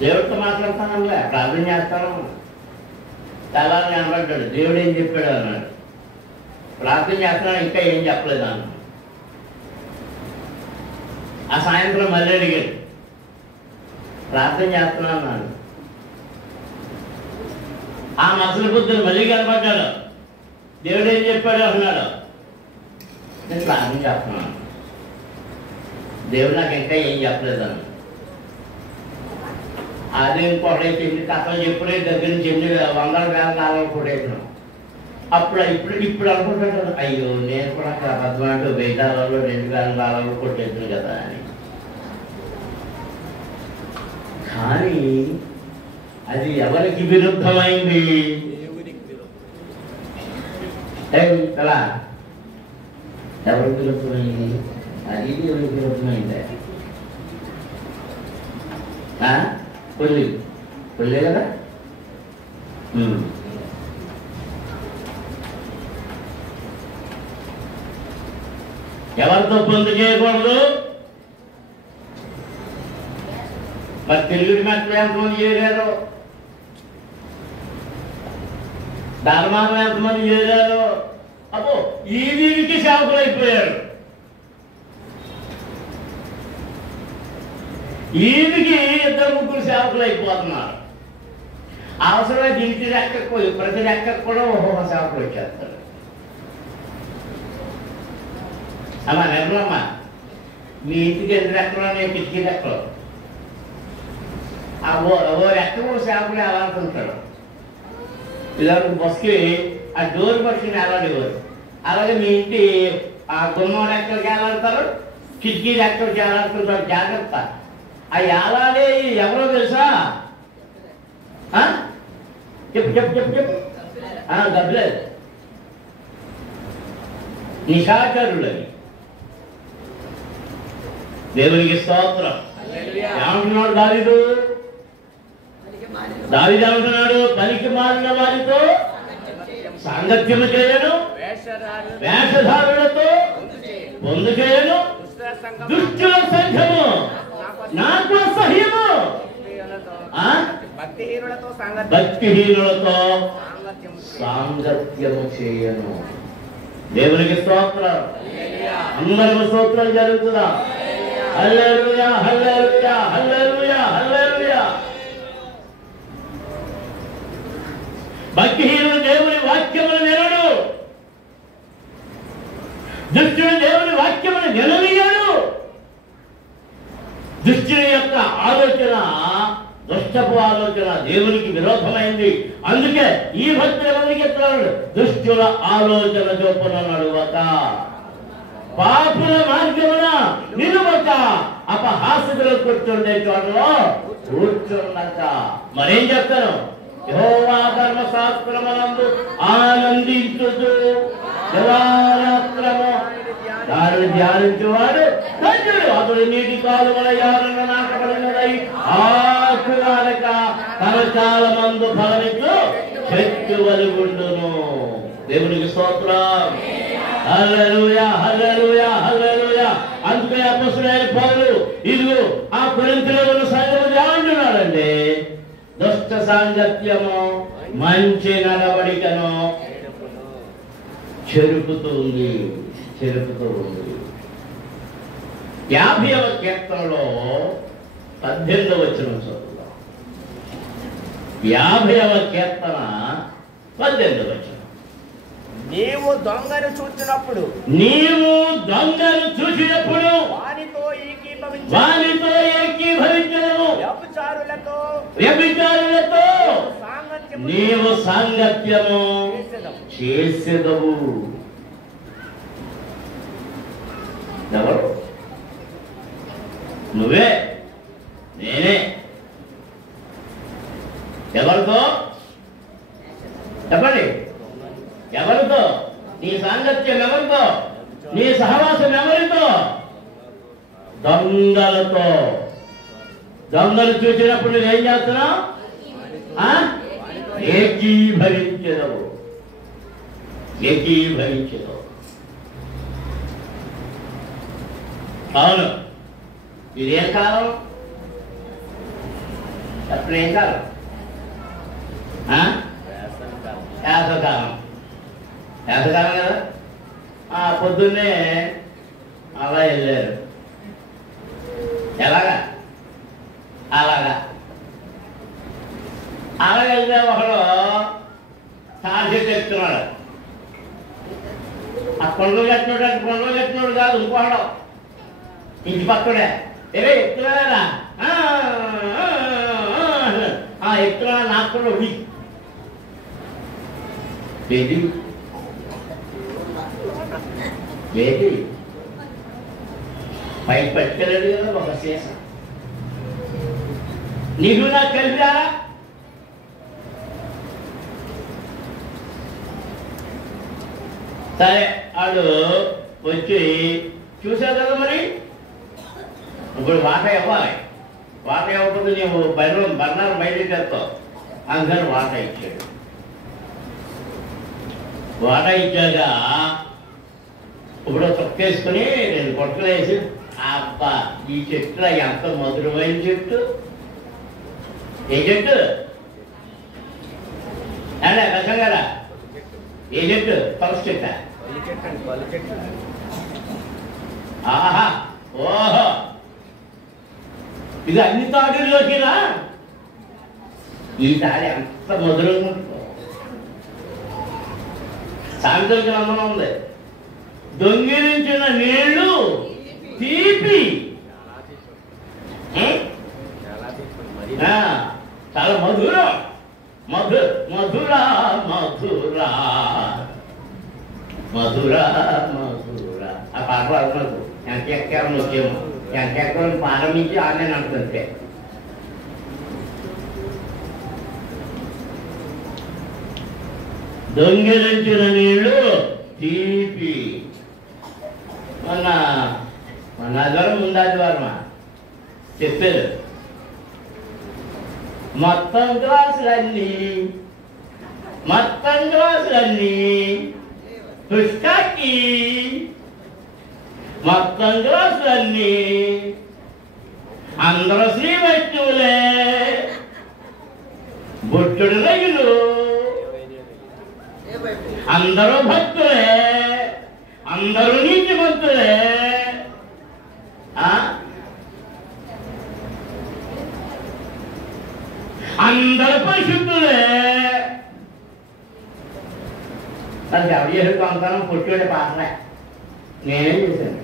దేవుడితో మాట్లాడతానలే, ప్రార్థన చేస్తాను. తెల్లారి అనబడ్డాడు, దేవుడు ఏం చెప్పాడు అన్నాడు. ప్రార్థన చేస్తున్నాడు, ఇంకా ఏం చెప్పలేదు అన్న. ఆ సాయంత్రం మళ్ళీ అడిగాడు, ప్రార్థన చేస్తున్నాను అన్నాడు. ఆ మసలు బుద్ధులు మళ్ళీ కనపడ్డాడు, దేవుడు ఏం చెప్పాడు అన్నాడు. నేను ప్రార్థన చేస్తున్నాను, దేవుడు నాకు ఇంకా ఏం చెప్పలేదు అన్న. అది ఇంకొకటి ఎన్ని కథలు చెప్పుడే దగ్గర నుంచి 100,000 కాలం కొట్టేసినాం. ఇప్పుడు అనుకుంటాడు, అయ్యో నేను కూడా అబద్ధం అంటూ 1000 కాలంలో 2,000 కాలంలో కొట్టేసాను కదా అని. కానీ అది ఎవరికి విరుద్ధమైంది? కదా, ఎవరికి విరుద్ధమైంది? అది ఎవరికి విరుద్ధమైంది? కొల్లే కదా. ఎవరితో పొందు చేయకూడదు? మరి తెలుగుడి మెట్లు ఎంతమంది చేరారు? ధర్మాన్ని ఎంతమంది చేరారు? అబ్బో ఈ వీరికి సేవకులు అయిపోయారు. ఈదికి 2-3 సేవకులు అయిపోతున్నారు. అవసరమైతే ఇంటి రెక్కకు ప్రతి రెక్కకు కూడా ఒక్కొక్క సేవకులు వచ్చేస్తారు. అమ్మా నిర్మలమ్మ, మీ ఇంటికి 2 రెక్కలు కిటికీ రెక్కలు, ఓ రెక్క సేవకులు ఎలా అనుకుంటాడు. ఇలాంటి బస్కి ఆ డోర్ పట్టుకుని ఎలాడేవారు. అలాగే మీ ఇంటి ఆ గుమ్మం రెక్కలకి ఎలాడతారు, కిటికీ రెక్కలకి ఎలాడుతుంటారు. జాగ్రత్త. ఆ ఎలాడే ఎవరో తెలుసా? చెప్పు చెప్పు చెప్పు చెప్పు. గబ్బలేదు, నిశాచరులని. దేవునికి స్తోత్రం. ఏమంటున్నాడు దావీదు? దావీదు ఏమంటున్నాడు? పనికి మారిన వారితో సాంగత్యము చేయను, వేషధారులతో పొందు చేయను, దుష్టుల సంఘము నాకు అసహ్యము. భక్తిహీనులతో సాంగత్యము చేయను. దేవునికి స్తోత్రం. అందరికీ స్తోత్రం జరుగుతుందా? హల్లెలూయా, హల్లెలూయా, హల్లెలూయా, హల్లెలూయా. భక్తిహీనుడు దేవుని వాక్యమును వినడు, దుష్టుడు దేవుని వాక్యమును విననీయడు. దుష్టుని యొక్క ఆలోచన, దుష్టపు ఆలోచన దేవునికి విరోధమైంది. అందుకే ఈ భక్తులు ఎవరికి చెప్తున్నాడు? దుష్టుల ఆలోచన చొప్పున నడువక, పాపుల మార్గమున నిలువక, అపహాసకులు కూర్చుండే చోటలో కూర్చున్నక. మరేం చెప్తాను? యెహోవా ధర్మశాస్త్రమునందు ఆనందించుచు దివారాత్రము దానిని ధ్యానించువాడు ధన్యుడు. అతడు నీటి కాలువల యారన నాటబడినదై ఆకుగానక కరకాలమందు ఫలమిచ్చు చెట్టు వలుగుండును. దేవునికి స్తోత్రం. హల్లెలూయా, హల్లెలూయా, హల్లెలూయా. అందుకే అపొస్తలుడైన పౌలు ఇదిగో ఆ కొరింథీయులో ఉన్న సంఘమును ఏమంటున్నాడండి? దుష్ట సాంగత్యము మంచి నడవడికను చెరుపుతుంది, చెరుపుతూ ఉంది. 50వ కీర్తనలో 18వ వచనం చదువుదాం. 50వ కీర్తన 18వ వచనం. నీవు దొంగను చూచినప్పుడు వానితో ఏకీభవించను, వ్యభిచారులతో నీవు సాంగత్యము చేసేదవు. ఎవరు? నువ్వే, నేనే. ఎవరితో చెప్పండి? ఎవరితో? నీ సాంగత్యం ఎవరితో? నీ సహవాసం ఎవరితో? దొంగలతో. దొంగలు చూసినప్పుడు నువ్వేం చేస్తున్నావు? ఏకీభవించదు, ఏకీభవించదు. అవును, ఇదేం కాలం? అప్పుడు ఏం కాలం? వేసవకాలం. వేసవకాలం కదా. పొద్దున్నే అలా వెళ్ళారు. ఎలాగా? అలాగా వెళ్తే ఒకడు తాళి చెప్తున్నాడు. ఆ కొండలు కట్టినోడు కాదు, ఇంకోడు ఇంటి పక్కడే. ఎక్కుతున్నాడా? ఎక్కుతున్నా. నాకు కూడా ఉడి బేబీ పైకి పట్టుకెళ్ళాడు కదా ఒక సీస. నీకు నాకు కలిపిరా? సరే, వాడు వచ్చి చూసావు కదా. మరి ఇప్పుడు మాట ఇవ్వాలి. వాట ఇవ్వకపోతే నీవు బర్ణాలు బయటకు తెస్తావు. అందుకని వాట ఇచ్చాడు. వాట ఇచ్చాక ఇప్పుడు తొక్కేసుకుని 2 పొట్టలు వేసి, అబ్బా ఈ చెట్టు ఎంత మధురమైన చెట్టు. ఏ చెట్టు అలా కష్టం కదా. ఏ చెట్టు? పలస చెట్ట. ఆహా, ఓహో, ఇది అన్ని తాడుల్లోకినా ఈ తాడి అంత మధురంగా ఉంటుంది. సాయంత్రం గ్రంథంలో ఉంది, దొంగిలించిన నీళ్లు తీపి. చాలా మధురం. మధుర మధుర మధుర మధుర మధుర. ఆ పాట రాదు ఎంకెక్కరం వచ్చేమో, ఎంకెక్కరం ప్రారంభించి ఆమె అంటుంటే దొంగిలించిన నీళ్లు తీపి. మన ఆదివారం ముందు ఆదివారం చెప్పారు, మొత్తం గ్లాసులన్నీ పుష్కాకి, మొత్తం గ్లాసులన్నీ అందరూ శ్రీ వైష్ణవులే, బొట్టుడు రయ్యులు అందరూ భక్తులే, అందరూ నీతిమంతులే. అందరూ పరిశుద్ధులే. అది ఎవరు చేసిన కొంతనం పొట్టుడే పాటలే, నేనేం చేశాను.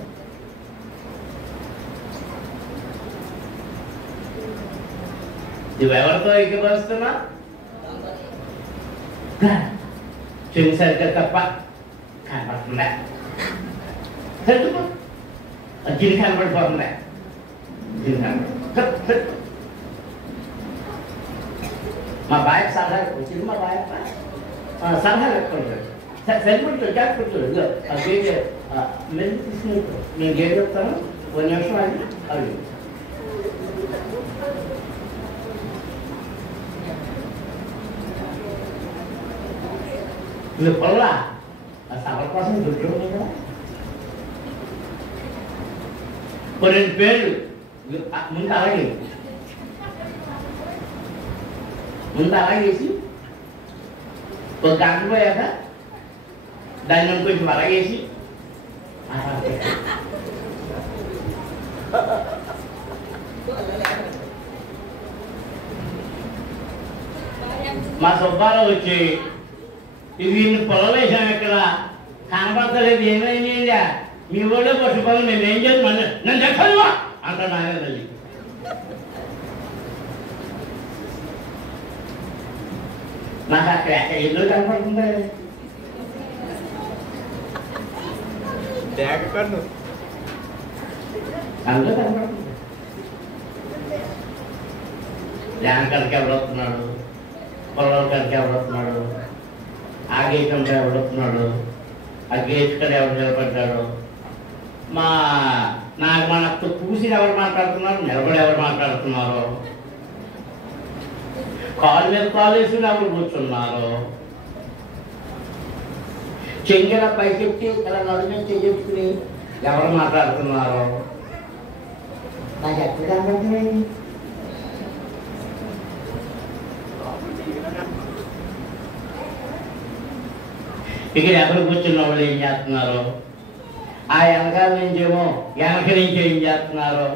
నువ్వెవరితో ఎక్కిపరుస్తున్నా? చెంగు సరిగ్గా తప్ప కనపడుతుందా? సర్దుకో, గిరి కనపడిపోతుందా? మా బాయ్ సలహా వచ్చింది. మా బాయ్ సలహా పెట్టుకుంటాడు. సరిపడుతుంది, జాగ్రత్త. మెల్లి తీసుకుంటాడు. నేను ఏం చెప్తాను, 1 నిమిషం అని అడుగు. నువ్వు పొలా ఆ సభ కోసం దుడ్డు కదా. 2 పేర్లు ముందు అలాగేసి 1 గంట పోయాక దాన్ని కొంచెం అలాగేసి మా సుబ్బారావు వచ్చి, ఇవి పొలం వేసాం, ఇక్కడ కనపడతలేదు, ఏమైందా మీ ఊళ్ళో పశుపాలను మేము ఏం చేస్తాం, నన్ను చెప్పాలి అంటాడు నాగే తల్లి. నాకు అక్కడ ఇల్లు కనపడుతుంది. అందులో కనపడుతుంది. ల్యాంకర్కి ఎవరు వస్తున్నాడు, పొలం కడికి ఎవరు వస్తున్నాడు, ఆ గేట్ ఎవరు వస్తున్నాడు, ఆ గేట్ కడ ఎవరు నిలబడ్డాడు, నాకు మనకు చూసి ఎవరు మాట్లాడుతున్నారు, నిలబడి ఎవరు మాట్లాడుతున్నారు, కాలు మీద కాలు వేసుకుని ఎవరు కూర్చున్నారు, చెంగిన పైకెత్తి ఇలా నడుమే చెయ్యుకుని ఎవరు మాట్లాడుతున్నారు, నాకు ఎక్కడ కనబడుతున్నాయి. ఇక్కడ ఎవరు కూర్చున్న వాళ్ళు ఏం చేస్తున్నారు, ఆ వెనకాల నుంచేమో వెనక నుంచి ఏం చేస్తున్నారు,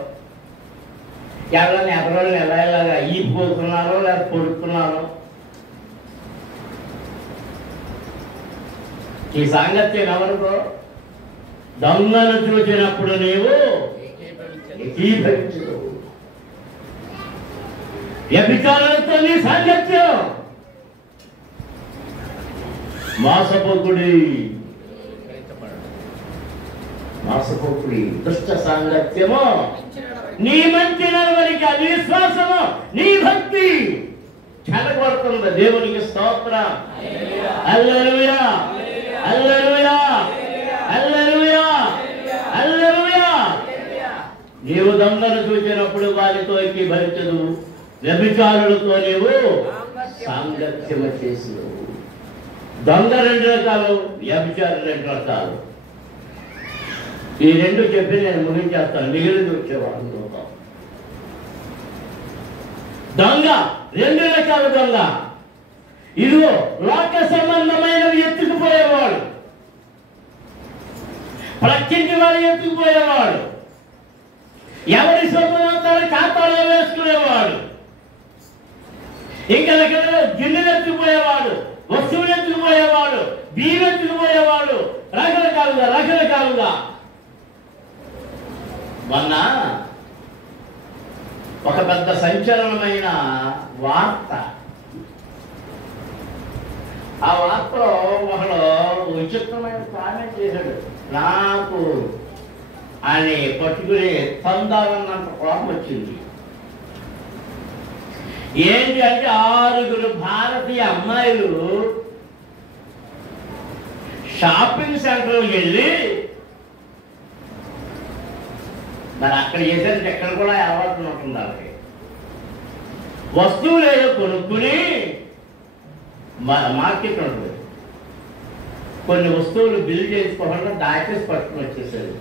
ఎవరైనా ఎవరోళ్ళు ఎలాగా ఈపోతున్నారో లేదా పొడుతున్నారో. ఈ సాంగత్యం ఎవరికో దొంగను చూసినప్పుడు నీవు ఏకీభవించు. వ్యభిచారులతో నీ సాంగత్యం మోసపోకుడి దుష్ట సాంగత్యము, నీ మంచి నడవడిక, నీ విశ్వాసము, నీ భక్తి చెడగొడుతుంది. దేవునికి స్తోత్రం. హల్లెలూయా, హల్లెలూయా, హల్లెలూయా, హల్లెలూయా. నీవు దొంగను చూసి చూచినప్పుడు వారితో ఏకీభవించదు, వ్యభిచారులతో నీవు సాంగత్యము చేసినవు. దొంగ 2 రకాలు, వ్యభిచారులు 2 రకాలు. ఈ 2 చెప్పి నేను ముగించేస్తాను, మిగిలిన వచ్చేవాడు. దొంగ 2 రకాల దొంగ. ఇదిగో లోక సంబంధమైనవి ఎత్తుకుపోయేవాడు, ప్రత్యేక వాడు ఎత్తుకుపోయేవాడు, ఎవరి సొంతం ఖాతాలో వేసుకునేవాడు, ఇంకా గిన్నెలు ఎత్తుకుపోయేవాడు, వస్తువులు ఎత్తుకుపోయేవాడు, బియ్యం ఎత్తుకుపోయేవాడు, రకరకాలుగా. మొన్న ఒక పెద్ద సంచలనమైన వార్త. ఆ వార్తలో ఒకడు విచిత్రమైన కామెంట్ చేశాడు. నాకు అని పట్టుకుని పొందాలన్నంత కోపం వచ్చింది. ఏంటి అంటే 6 భారతీయ అమ్మాయిలు షాపింగ్ సెంటర్కి వెళ్ళి, మరి అక్కడ చేసేది ఎక్కడ కూడా అలవాటు ఉంటుంది వాళ్ళకి, వస్తువులు ఏదో కొనుక్కుని మార్కెట్ ఉంటుంది, కొన్ని వస్తువులు బిల్ చేసుకోకుండా దాచేసి పట్టుకుని వచ్చేసారు.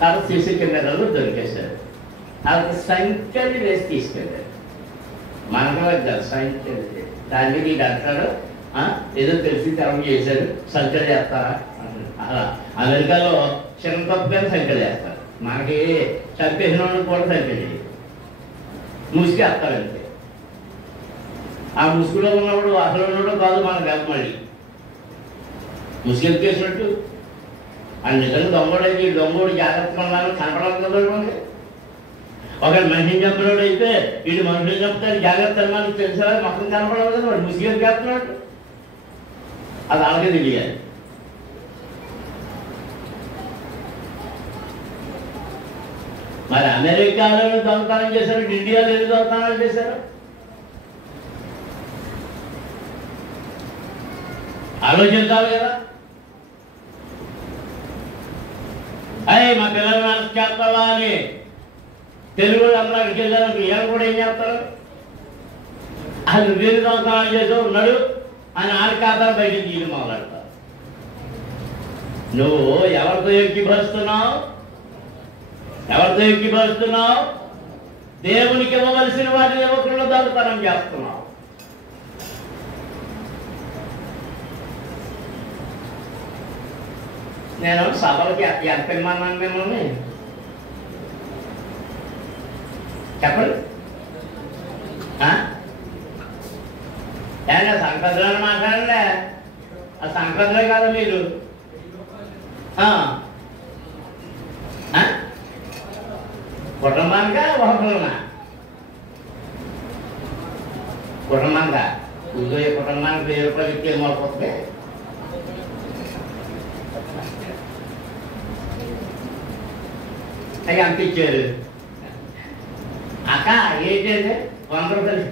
తర్వాత సీసీ కెమెరాలు దొరికేశారు. వాళ్ళకి సంఖ్యలు వేసి తీసుకెళ్ళారు. మనకు సంఖ్యలు దాని మీద ఇది అంటాడు, ఏదో తెలిసి తెలం చేశారు, సంఖ్యలు చేస్తారా అలా. అమెరికాలో చిన్న తప్పుగానే సంఖ్యలు చేస్తారు, మనకి చంపేసిన వాళ్ళకి కూడా సంఖ్య చేయాలి, ముసుకేస్తారంటే. ఆ ముసుగులో ఉన్నప్పుడు అసలు ఉన్నప్పుడు కాదు మన గెల, మళ్ళీ ముసుగెత్తేసినట్టు. అది నిజంగా దొంగోడైతే ఈ దొంగోడు జాగ్రత్తగా ఉండాలని కనపడాలి కదా. ఒక మనిషిని చంపినోడు అయితే వీడు మనుషులు చంపుతాడు, జాగ్రత్త మనకు తెలిసా, మొత్తం కనపడాలి కదా, వాడు ముసుగెత్తేస్తున్నాడు. అది అలాగే తెలియాలి. మరి అమెరికాలో దొంగతనం చేశారు, ఇండియాలో ఎన్ని దొంగతనాలు చేశారు ఆలోచించాలి కదా. మా పిల్లలు మనసు చేస్తావా అని తెలుగు అందరూ అక్కడికి వెళ్ళారు, పిల్లలు కూడా ఏం చేస్తారు, అది వేరు దొంగతనాలు చేసావు ఉన్నాడు అని ఆడి ఖాతాలు బయటకు తీయడం మొదలెడతారు. నువ్వు ఎవరితో ఎక్కిపరుస్తున్నావు? దేవునికి ఇవ్వవలసిన వాటిని ఇవ్వకుండా దొంగతనం చేస్తున్నావు. నేను సభలకి ఎంత ఇమ్మన్నాను మిమ్మల్ని చెప్పండి. సంక్రాంతి మాట్లాడండి. ఆ సంక్రాంతిలో కాదు మీరు కుటుంబానికా ఒకరునా? కుటుంబంగా కూర్చోయే కుటుంబానికి 1000 రూపాయలు ఇచ్చే మొదలుపోతే అవి అంత ఇచ్చారు. అక్క ఏంటంటే 100 రూపాయలు.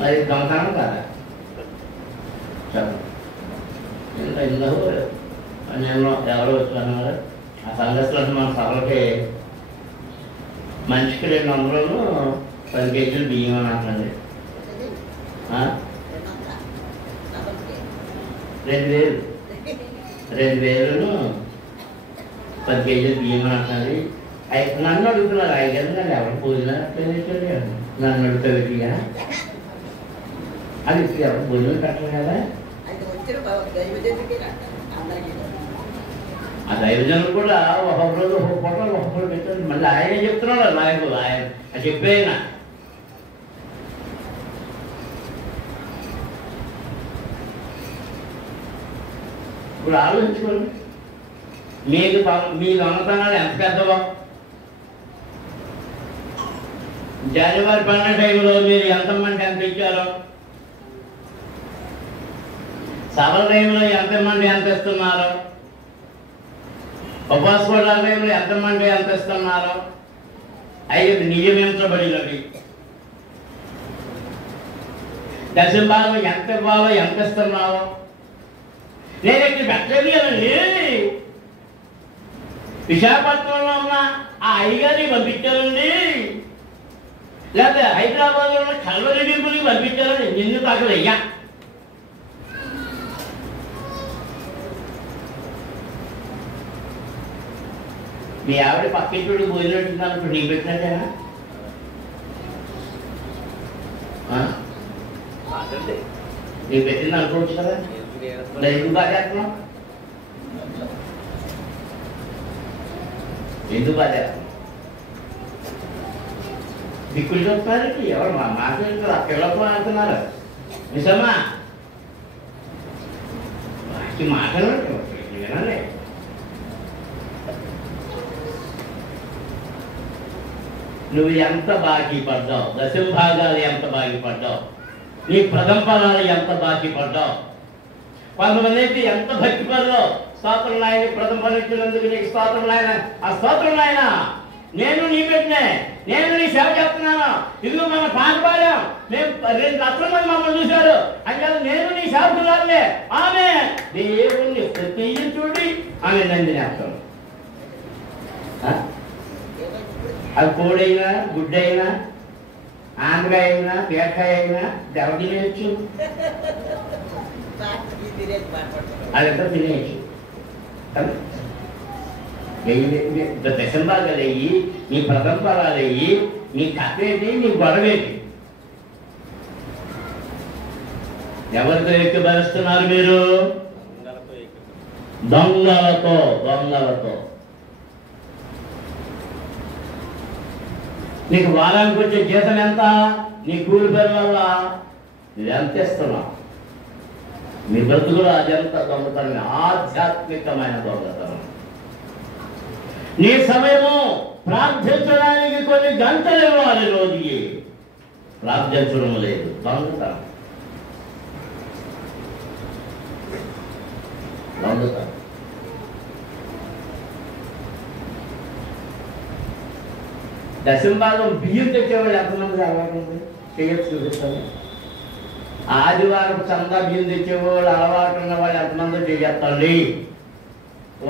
మరి దొంగతనం కదా ఇందులో నేను ఎవరు వచ్చాను ఆ సందర్శనలో మన సభలకి మనిషికి 200 10 కేజీలు బియ్యం అని అంటండి. 2000 10 కేజీలు బియ్యం అని అంటండి. నన్ను అడుగుతున్నారు, ఐదు ఎవరు భోజనం నన్ను అడుగుతుంది అది ఎవరు భోజనం పెట్టరు కదా. ఆ దైవజనులు కూడా ఒక్కొక్క రోజు ఒక్కొక్క పూట ఒక్కొక్కరు పెట్టారు. మళ్ళీ ఆయనే చెప్తున్నాడు, నాయకుడు ఆయన చెప్పేనా. ఇప్పుడు ఆలోచించుకోండి, మీ దొంగతనాలు ఎంత పెద్దవో. జనవరి 12 టైంలో మీరు ఎంతమంది ఎంత ఇచ్చారో, సభల టైంలో ఎంతమంది ఎంత ఇస్తున్నారో, ఉపవాస టైంలో ఎంతమంది ఎంత ఇస్తున్నారో, అవి నియమించబడినవి. దశమ భాగం ఎంత ఇవ్వాలో, ఎంత ఇస్తున్నావో? నేను ఇక్కడ పెట్టలేదు కదండి. విశాఖపట్నంలో ఉన్న ఆ అయ్యగారిని పంపించారండి, లేకపోతే హైదరాబాద్లో ఉన్న కల్వరెడ్డిని పంపించారండి. నిన్ను తాకలు అయ్యా. మీ ఆవిడ పక్కింటి పోయినట్టు నీకు పెట్టినట్టేనా? నీకు పెట్టింది అనుకోవచ్చు కదా. ఎందుకు బాధేస్తున్నావు? ఎందుకు బాధేస్తున్నావు? దిక్కులు చూస్తారండి. ఎవరు మాట్లాడుతున్నారు? ఆ పిల్లలు అంటున్నారు. నిజమా? మాట్లాడండి, వినండి. నువ్వు ఎంత బాకీ పడ్డావు, దశమ భాగాలు ఎంత బాకీ పడ్డావు, నీ ప్రథమ ఫలాలు ఎంత బాకీ పడ్డావు. కొంతమంది అయితే ఎంత భక్తి పడ్డావు. స్తోత్రం నాయన, ప్రథమ ఫలం ఇచ్చినందుకు నీకు స్తోత్రం నాయన. ఆ స్తోత్రం నాయన, నేను నీ పెట్టినే, నేను నీ సేవ చేస్తున్నాను. ఇదిగో మన పాట పాడాం, మేము 2 లక్షల మంది మమ్మల్ని చూశారు అంటే నేను నీ సేవకురాలే. ఆమె దేవుణ్ణి స్తుతించుడి, ఆమె నందినేస్తాను. అది కోడైనా, గుడ్డైనా, ఆంధ్రాయ అయినా, బీరకాయ అయినా దెబ్బ తినేయచ్చు, అదంతా తినేయచ్చు. దశమ భాగాలు అయ్యి, నీ ప్రథమ ఫలాలు అయ్యి, నీ కథేంటి, నీ గొడవేంటి? ఎవరితో ఎక్కిబరుస్తున్నారు మీరు? దొంగలతో. దొంగలతో. నీకు వారానికి వచ్చే జీతం ఎంత? నీ కూలి పని వల్ల ఇది ఎంత ఇస్తున్నావు? నీ బ్రతుకులు అదంతా దొంగతనం, ఆధ్యాత్మికమైన దొంగతనం. నీ సమయము ప్రార్థించడానికి కొన్ని గంటలు ఇవ్వాలి రోజుకి, ప్రార్థించడం లేదు, దొంగతనం. దొంగతనం. దశమ భాగం బియ్యం తెచ్చేవాళ్ళు ఎంతమంది అలవాటు ఉంది? చేయొచ్చు, చూపిస్తాను. ఆదివారం చందా బియ్యం తెచ్చేవాళ్ళు అలవాటు ఉన్న వాళ్ళు ఎంతమంది చేస్తాండి?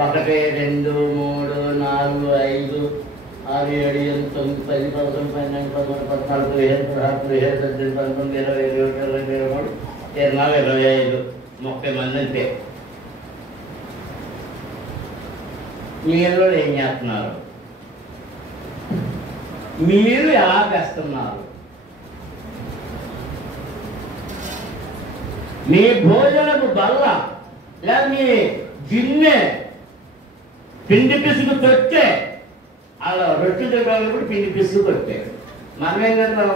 1 2 3 4 5 6 7 8 9 10 11 12 13 14 15 16 17 18 19 20 21 22 23 24 25 30 మంది అంతే. మీరు ఏం చేస్తున్నారు? మీరు ఎలా తెస్తున్నారు? మీ భోజనపు బల్ల లేదా మీ గిన్నె, పిండి పిసుకు తొట్టే, అలా రొట్టె తినడానికి కూడా పిండి పిసుకు తొట్టే. మనం ఏం చేస్తాం?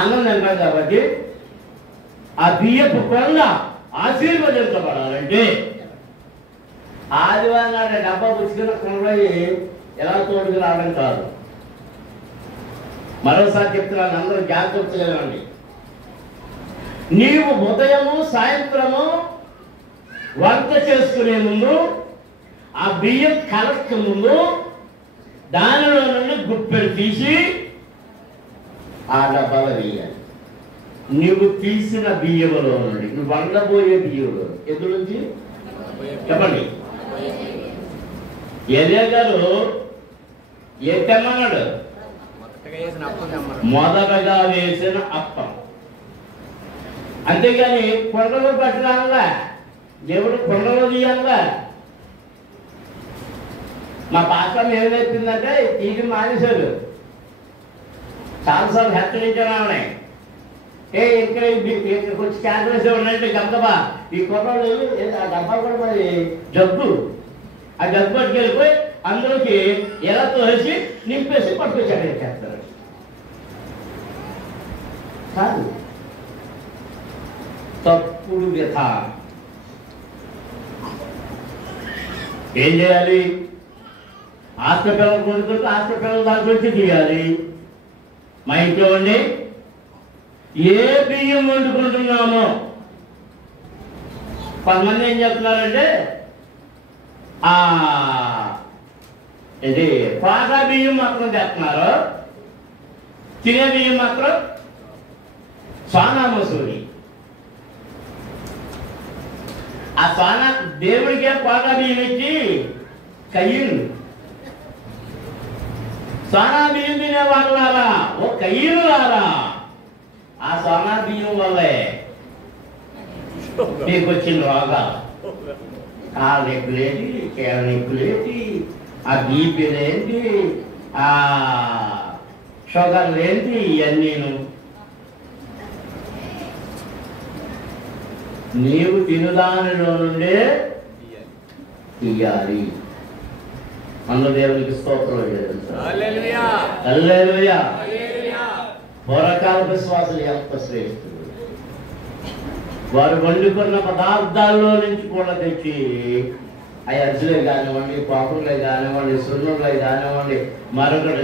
అన్నం తింటాం కాబట్టి ఆ బియ్యపు కొండ ఆశీర్వదించబడాలంటే ఆదివారం నాడు డబ్బా పుచ్చుకున్న కొండయి ఎలా తోడుకు రావడం కాదు. మరోసారి చెప్తున్నాను, అందరూ జాగ్రత్త కదండి. నీవు ఉదయము సాయంత్రము వంట చేసుకునే ముందు, ఆ బియ్యం కలక ముందు దానిలో నుండి గుప్పెలు తీసి ఆ డబ్బాలో వేయాలి. నీవు తీసిన బియ్యములో నుండి, నువ్వు వండబోయే బియ్యంలో ఎదురు నుంచి చెప్పండి. ఎదే గారు ఏ తెమ్మన్నాడు? మొదటగా వేసిన అప్పం. అంతేగాని కొండలో పట్టడాగా, దేవుడు కొండలో తీయాలా. మా పాత్ర ఏం చెప్పిందంటే ఇది మానేశాడు. చాలాసార్లు హెచ్చరించాను. ఇక్కడ కొంచెం క్యాన్సర్ ఉన్నట్టు గంతబా ఈ కొండలు ఆ డబ్బా కూడా మరి జబ్బు, ఆ జబ్బు పట్టుకెళ్ళిపోయి అందులోకి ఎలా తోసి నింపేసి పట్టుకొచ్చాడు చేస్తారు. కాదు, తప్పుడు విధానం. ఏం చేయాలి? హాస్పిటల్ కొనుక్కుంటే హాస్పిటల్ దాంట్లో వచ్చి తీయాలి. మా ఇంట్లో ఉండి ఏ బియ్యం వండుకుంటున్నామో కొంతమంది ఏం చెప్తున్నారంటే ఇది పాకా బియ్యం మాత్రం చేస్తున్నారు, తినే బియ్యం మాత్రం సోనా మసూరి. ఆ సోనా దేవుడికే కోట బియ్యం ఇచ్చి కయ్యూలు, సోనా బియ్యం తినే వాళ్ళారా, ఓ కయ్యూలారా, ఆ సోనా బియ్యం వల్లే మీకు వచ్చిన రోగాలు. కాళ్ళ నొప్పులేంటి, కీళ్ళ నొప్పులేంటి, ఆ బీపీలేంటి, ఆ షుగర్లేంటి, ఇవన్నీను నీవు తినుదానిలో నుండే తీయాలి. అన్న దేవునికి స్తోత్రం. హల్లెలూయా. పూర్వకాల విశ్వాసులు ఎంత శ్రేష్ఠులు. వారు వండుకున్న పదార్థాల్లో నుంచి కూడా తెచ్చి అవి అజ్జులే కానివ్వండి, పాపులే కానివ్వండి, సున్నులే కానివ్వండి, మరొకటి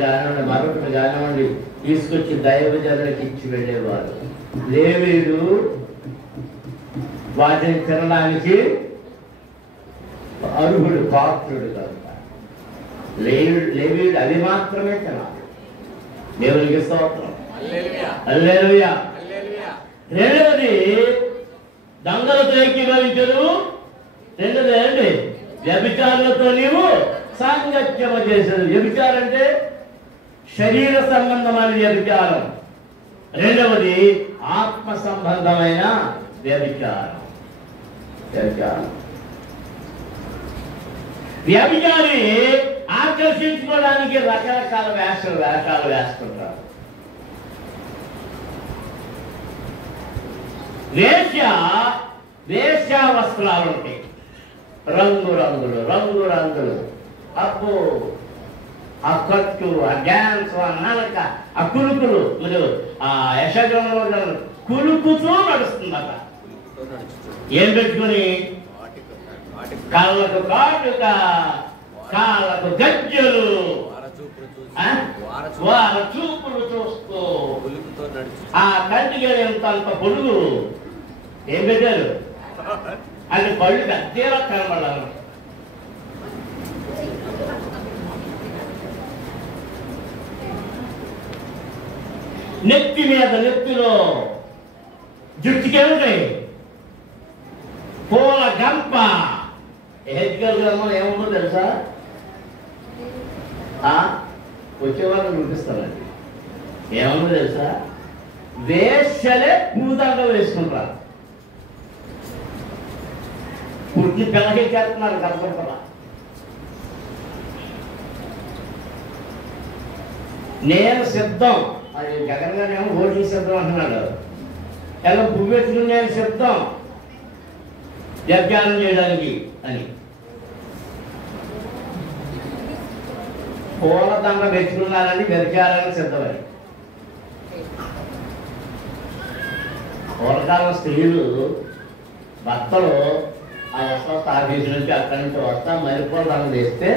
కానివ్వండి తీసుకొచ్చి దైవజనులకు ఇచ్చి వెళ్ళేవారు. లేవీయుడు వాటిని తినడానికి అర్హుడు, పాత్రుడు కనుక లేవీయుడు అవి మాత్రమే తినాలి. దేవునికి స్తోత్రం. హల్లెలూయా. రెండవది దొంగలతో ఏకీభవించదు. రెండవది ఏంటి? వ్యభిచారులతో నీవు సాంగత్యము చేసేది. వ్యభిచారం అంటే శరీర సంబంధమైన వ్యభిచారం. రెండవది ఆత్మ సంబంధమైన వ్యభిచారం. వ్యభిచారి ఆకర్షించుకోవడానికి రకరకాల వేషాలు వేస్తుంటారు. వేశ్యా వస్త్రాలు ఉంటాయి, రంగులు. అప్పు, ఆ కట్టు, ఆ డ్యాన్స్, ఆ నలక, ఆ కులుకులు, మీరు ఆ యశగ్రంథంలో కులుకుతూ నడుస్తుందట. ఏం పెట్టుకుని? కళ్ళకు కాటుక, కాళ్ళకు గజ్జలు, వార చూపులు చూస్తూ ఆ కంటికి అంత పొడుగు ఏం పెట్టారు? అది పళ్ళు గద్దెలా కనబడాలి. నెత్తిలో జుట్టుకేముంటాయి? పూల గంప. హెచ్కల్ గ్రామంలో ఏముందో తెలుసా? వచ్చేవాళ్ళని చూపిస్తానండి. ఏమన్నా తెలుసా? వేశ్యలే పూదండ వేసుకుంటారు. పుట్టి పిల్లకెక్కేస్తున్నారు కనపడతా. నేను సిద్ధం, అది జగన్ గారు ఏమో ఓటింగ్ సిద్ధం అంటున్నాడు. ఎలా పువ్వు పెట్టుకుని నేను సిద్ధం వ్యభిచారం చేయడానికి అని. పూలదండ పెట్టుకున్నారని వ్యభిచారానికి సిద్ధమని. పూర్వకాలం స్త్రీలు భర్తలు ఆ వస్తా ఆఫీసు నుంచి అక్కడి నుంచి వస్తా మరిపూలదండ వేస్తే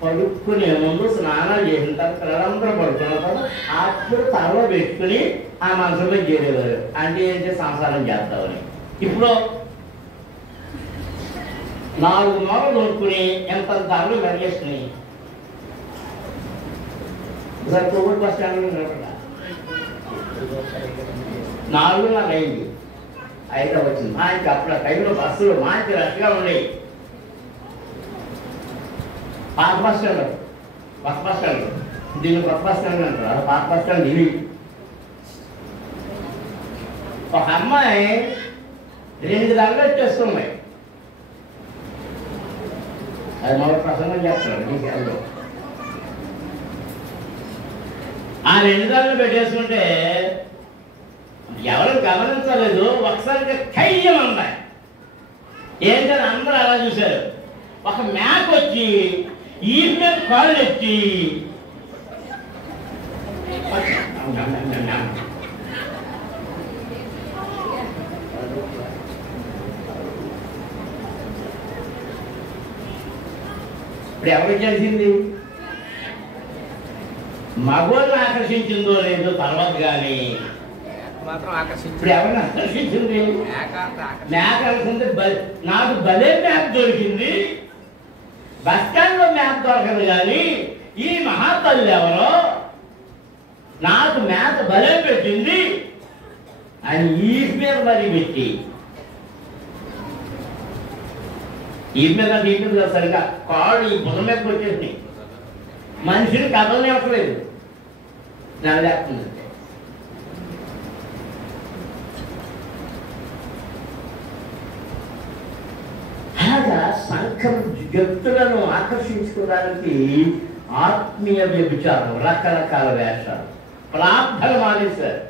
పడుక్కునే ముందు స్నానాలు చేసిన తర్వాత పిల్లలందరూ పడుకున్న తర్వాత అప్పుడు తలలో పెట్టుకుని ఆ మనసులో చేరేవారు. అంటే ఏంటి? సంసారం చేస్తామని. ఇప్పుడు 4 మూలలు కొనుక్కుని ఎంత తరలు వెరిగేసుకుని కోవిడ్ బస్ స్టాండ్లో నిలబడ్డా 4:30 అయింది. 5 వచ్చింది. ఇంకా అప్పుడు ఆ టైంలో బస్సులు మంచి రష్గా ఉండేవి. పాత బస్ స్టాండ్ దీన్ని కొత్త బస్ స్టాండ్ అంటారు. పాత బస్ స్టాండ్ ఇది. ఒక అమ్మాయి 2 దండలు వచ్చేస్తున్నాయి. అది మొదటి ప్రసంగం చేస్తున్నాడు మీ సెల్లో. ఆ 2 దండలు పెట్టేసుకుంటే ఎవరు గమనించలేదు. ఒకసారిగా కయ్యం ఉన్నాయి. ఏంటని అందరూ అలా చూశారు. ఒక మ్యాప్ వచ్చి ఈ మీద కాళ్ళు ఎత్తి ఇప్పుడు ఎవరు చేసింది? మగోళ్ళని ఆకర్షించిందో లేదో తర్వాత కానీ ఇప్పుడు ఎవరిని ఆకర్షించింది? మ్యాక్ అనుకుంటే నాకు భలే మ్యాప్ దొరికింది. బస్ స్టాండ్ లో మ్యాప్ దొరకదు కానీ ఈ మహాతల్లి ఎవరో నాకు మ్యాప్ భలే పెట్టింది ఆయన ఈ మీద మరి పెట్టి ఈ మీద సరిగా కాళ్ళు ఈ బుధం మీదకి వచ్చేసి మనిషిని కథలనే అవ్వట్లేదు నెలలేస్తుందంటే. అలాగా సంఘం వ్యక్తులను ఆకర్షించుకోవడానికి ఆత్మీయ వ్యభిచారం, రకరకాల వేషాలు, ప్రార్థన మానేశారు,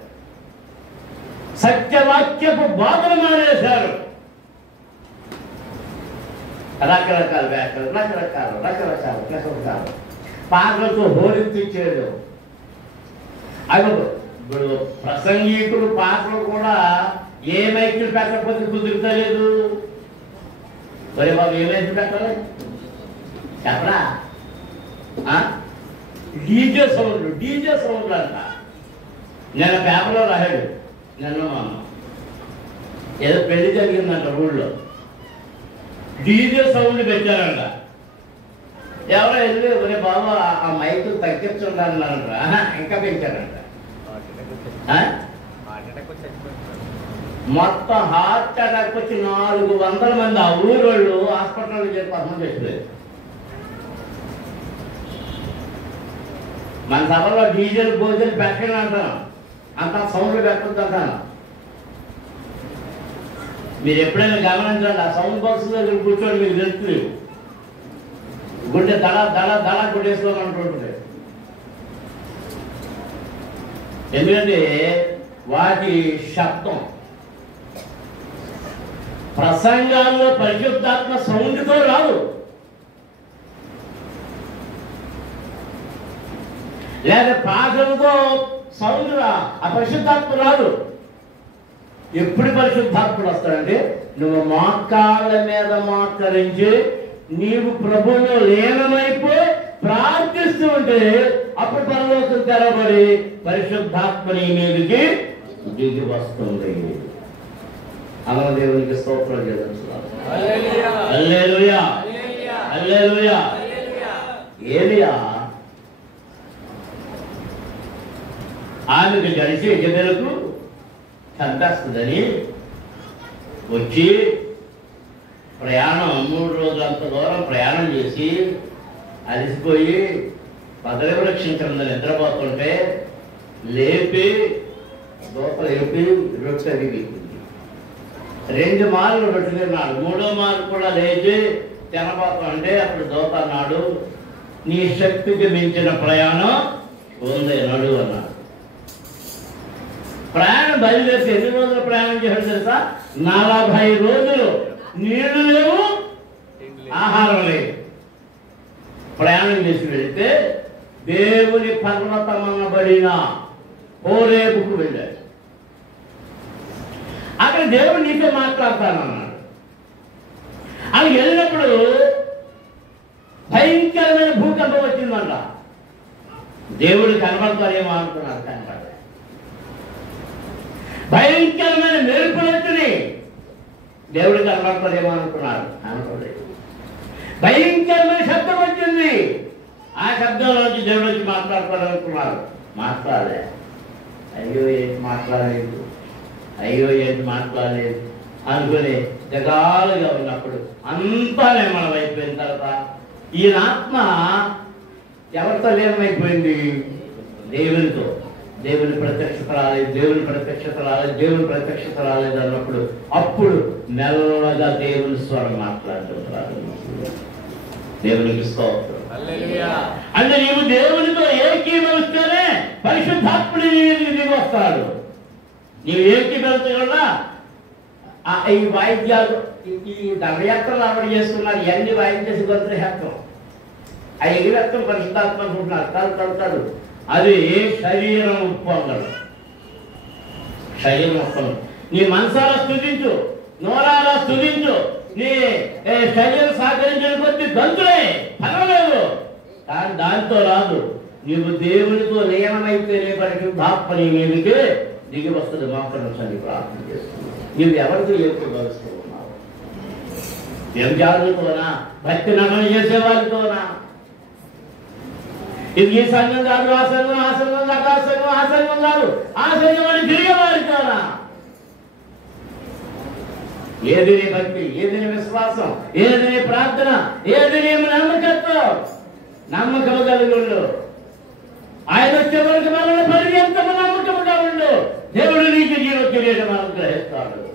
సత్యవాక్యపు బోధన మానేశారు, రకరకాల వేషాలు, రకరకాల పాటలతో హోరెత్తించేది. అవి ఇప్పుడు ప్రసంగికుడు పాటలు కూడా ఏ మైకులు పెట్టకపోతే కుదురుతలేదు. మరి బాబు ఏ మైకులు పెట్టాలి చెప్పరా? డీజే సౌండ్లు అంట. నేను పేపర్లో రాశాడు, నన్ను ఏదో పెళ్లి జరిగిందంట ఊళ్ళో, డీజే సౌండ్ పెట్టారంట. ఎవరో వెళ్ళి ఒరే బాబు ఆ మైకులు తగ్గించుండాలన్నారంట. ఇంకా పెంచారంట. మొత్తం హార్ట్ అటాక్ వచ్చి 400 మంది ఆ ఊరోళ్ళు హాస్పిటల్లో చేసి పర్మం చేసిపోయారు. మన సభలో డీజిల్ భోజనం పెట్టండి అంటాను, అంత సౌండ్లు పెట్టద్దు అంటాను. మీరు ఎప్పుడైనా గమనించండి, ఆ సౌండ్ బాక్స్ దగ్గర కూర్చోండి, మీకు తెలుస్తుంది గుండె దడ గుడ్డేసుకోమంటుంటుంది. ఎందుకంటే వాటి శబ్దం ప్రసంగాల్లో పరిశుద్ధాత్మ సౌండ్తో రాదు, లేదా పాటలతో సౌండ్ ఆ పరిశుద్ధాత్మ రాదు. ఎప్పుడు పరిశుద్ధాత్ముడు వస్తాడంటే నువ్వు మోకాళ్ళ మీద మోకరించి నీవు ప్రభువులో లీనమైపోయి ప్రార్థిస్తూ ఉంటే అప్పుడు పరలోకం తెరబడి పరిశుద్ధాత్మ నీ మీదకి దిగి వస్తుంది. అలా దేవునికి స్తోత్రం చేస్తున్నాను. హల్లెలూయా, హల్లెలూయా. ఏలియా ఆమెకు గడిచి యజబెలకు చంపేస్తుందని వచ్చి ప్రయాణం 3 రోజులంత దూరం ప్రయాణం చేసి అలసిపోయి పదవి రక్షించడం నిద్రపోతుంటే లేపి దోపలు లేపి రొట్టె వీపింది. 2 మార్లు రొట్టె తిన్నాడు. 3వ మారు కూడా లేచి తినబోతుంటే అప్పుడు దోత అన్నాడు, నీ శక్తికి మించిన ప్రయాణం ఉంది నడు అన్నాడు. ప్రయాణం బయలుదేరితే ఎన్ని రోజులు ప్రయాణం చేశాడు తెలుసా? 40 రోజులు. నీళ్లు లేవు, ఆహారం లేదు. ప్రయాణం చేసి వెళితే దేవుని పర్వతమనబడిన హోరేబుకు వెళ్ళాడు. అక్కడ దేవుడు నీతో మాట్లాడతానన్నాడు. అది వెళ్ళినప్పుడు భయంకరమైన భూకంపం వచ్చిందంట. దేవుడు కనబడతారేమో అనుకున్నారు, కనబడ. భయంకరమైన మెరుపులు వచ్చినాయి, దేవుడు కనబడతారేమో అనుకున్నారు, అనుకోలేదు. భయంకరమైన శబ్దం వచ్చింది, ఆ శబ్దంలోంచి దేవుడు వచ్చి మాట్లాడతారనుకున్నారు, మాట్లాడలే. అయ్యో ఏంటి మాట్లాడలేదు, అయ్యో ఏంటి మాట్లాడలేదు అనుకుని జగాలుగా ఉన్నప్పుడు అంతా మనం అయిపోయిన తర్వాత ఈయన ఆత్మ ఎవరితో లీనమైపోయింది? దేవునితో. దేవుని ప్రత్యక్షత రాలేదు, దేవుని ప్రత్యక్షత రాలేదు, దేవుని ప్రత్యక్షత రాలేదు అన్నప్పుడు అప్పుడు మెల్లగా దేవుని స్వరం మాట్లాడుతుంటారు. దేవునికి స్తోత్రం. అంటే నీవు దేవునితో ఏకీభవిస్తేనే పరిశుద్ధాత్ముడు దిగి వస్తాడు. నీవు ఏకీభవిస్తే కూడా ఈ వాయిద్యాలు, ఈ దండయాత్రలు అమలు చేస్తున్నారు, ఇవన్నీ వాయించేసి గొంతుహత్వం, ఆ ఎగిరత్వం పరిశుద్ధాత్మ అనుకుంటున్నారు. కలుతాడు. అది శరీరం ఉప్పొంగడం, శరీరం ఉప్పొంగడం. నీ మనసారా స్తుతించు, నోరారా స్తుతించు, నీ శరీరం సహకరించిన కొద్ది గంతులే పర్వాలేదు, కానీ దాంతో రాదు. నీవు దేవునితో లీనమైతేనే పరిశుద్ధాత్మ నీ మీదకి దిగి వస్తుంది. మోకరించి ప్రార్థన చేస్తుంది. నీవు ఎవరితో ఏకీభవిస్తూ ఉన్నావు? వ్యభిచారులతోనా, భక్తి నమన చేసేవారితోనా? ఇది ఈ సంఘం కాదు, ఆ సంఘం, ఆ సంఘం కాదు, ఆ సంఘం, ఆ సంఘం కాదు, ఆ సంఘం అని తిరిగే వారితోనా? ఏది నీ భక్తి, ఏది నీ విశ్వాసం, ఏది నీ ప్రార్థన, ఏది నీ నమ్మకత్వం? నమ్మకము కలిగి ఉండు. ఆయన వచ్చే వరకు మనల్ని పర్యంతము నమ్మకముగా ఉండు. దేవుడు నీకు జీవ కిరీటం అనుగ్రహిస్తాడు.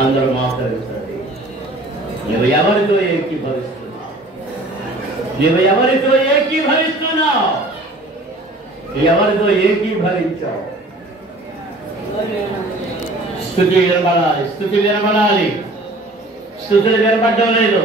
అందరూ మోకరించండి. నువ్వు ఎవరితో ఏకీభవిస్తున్నావు? నువ్వు ఎవరితో ఏకీభవిస్తున్నావు? ఎవరితో ఏకీభవించావు? స్తుతి వినబడాలి, స్తుతి వినబడాలి. స్తుతులు వినబడడం లేదు.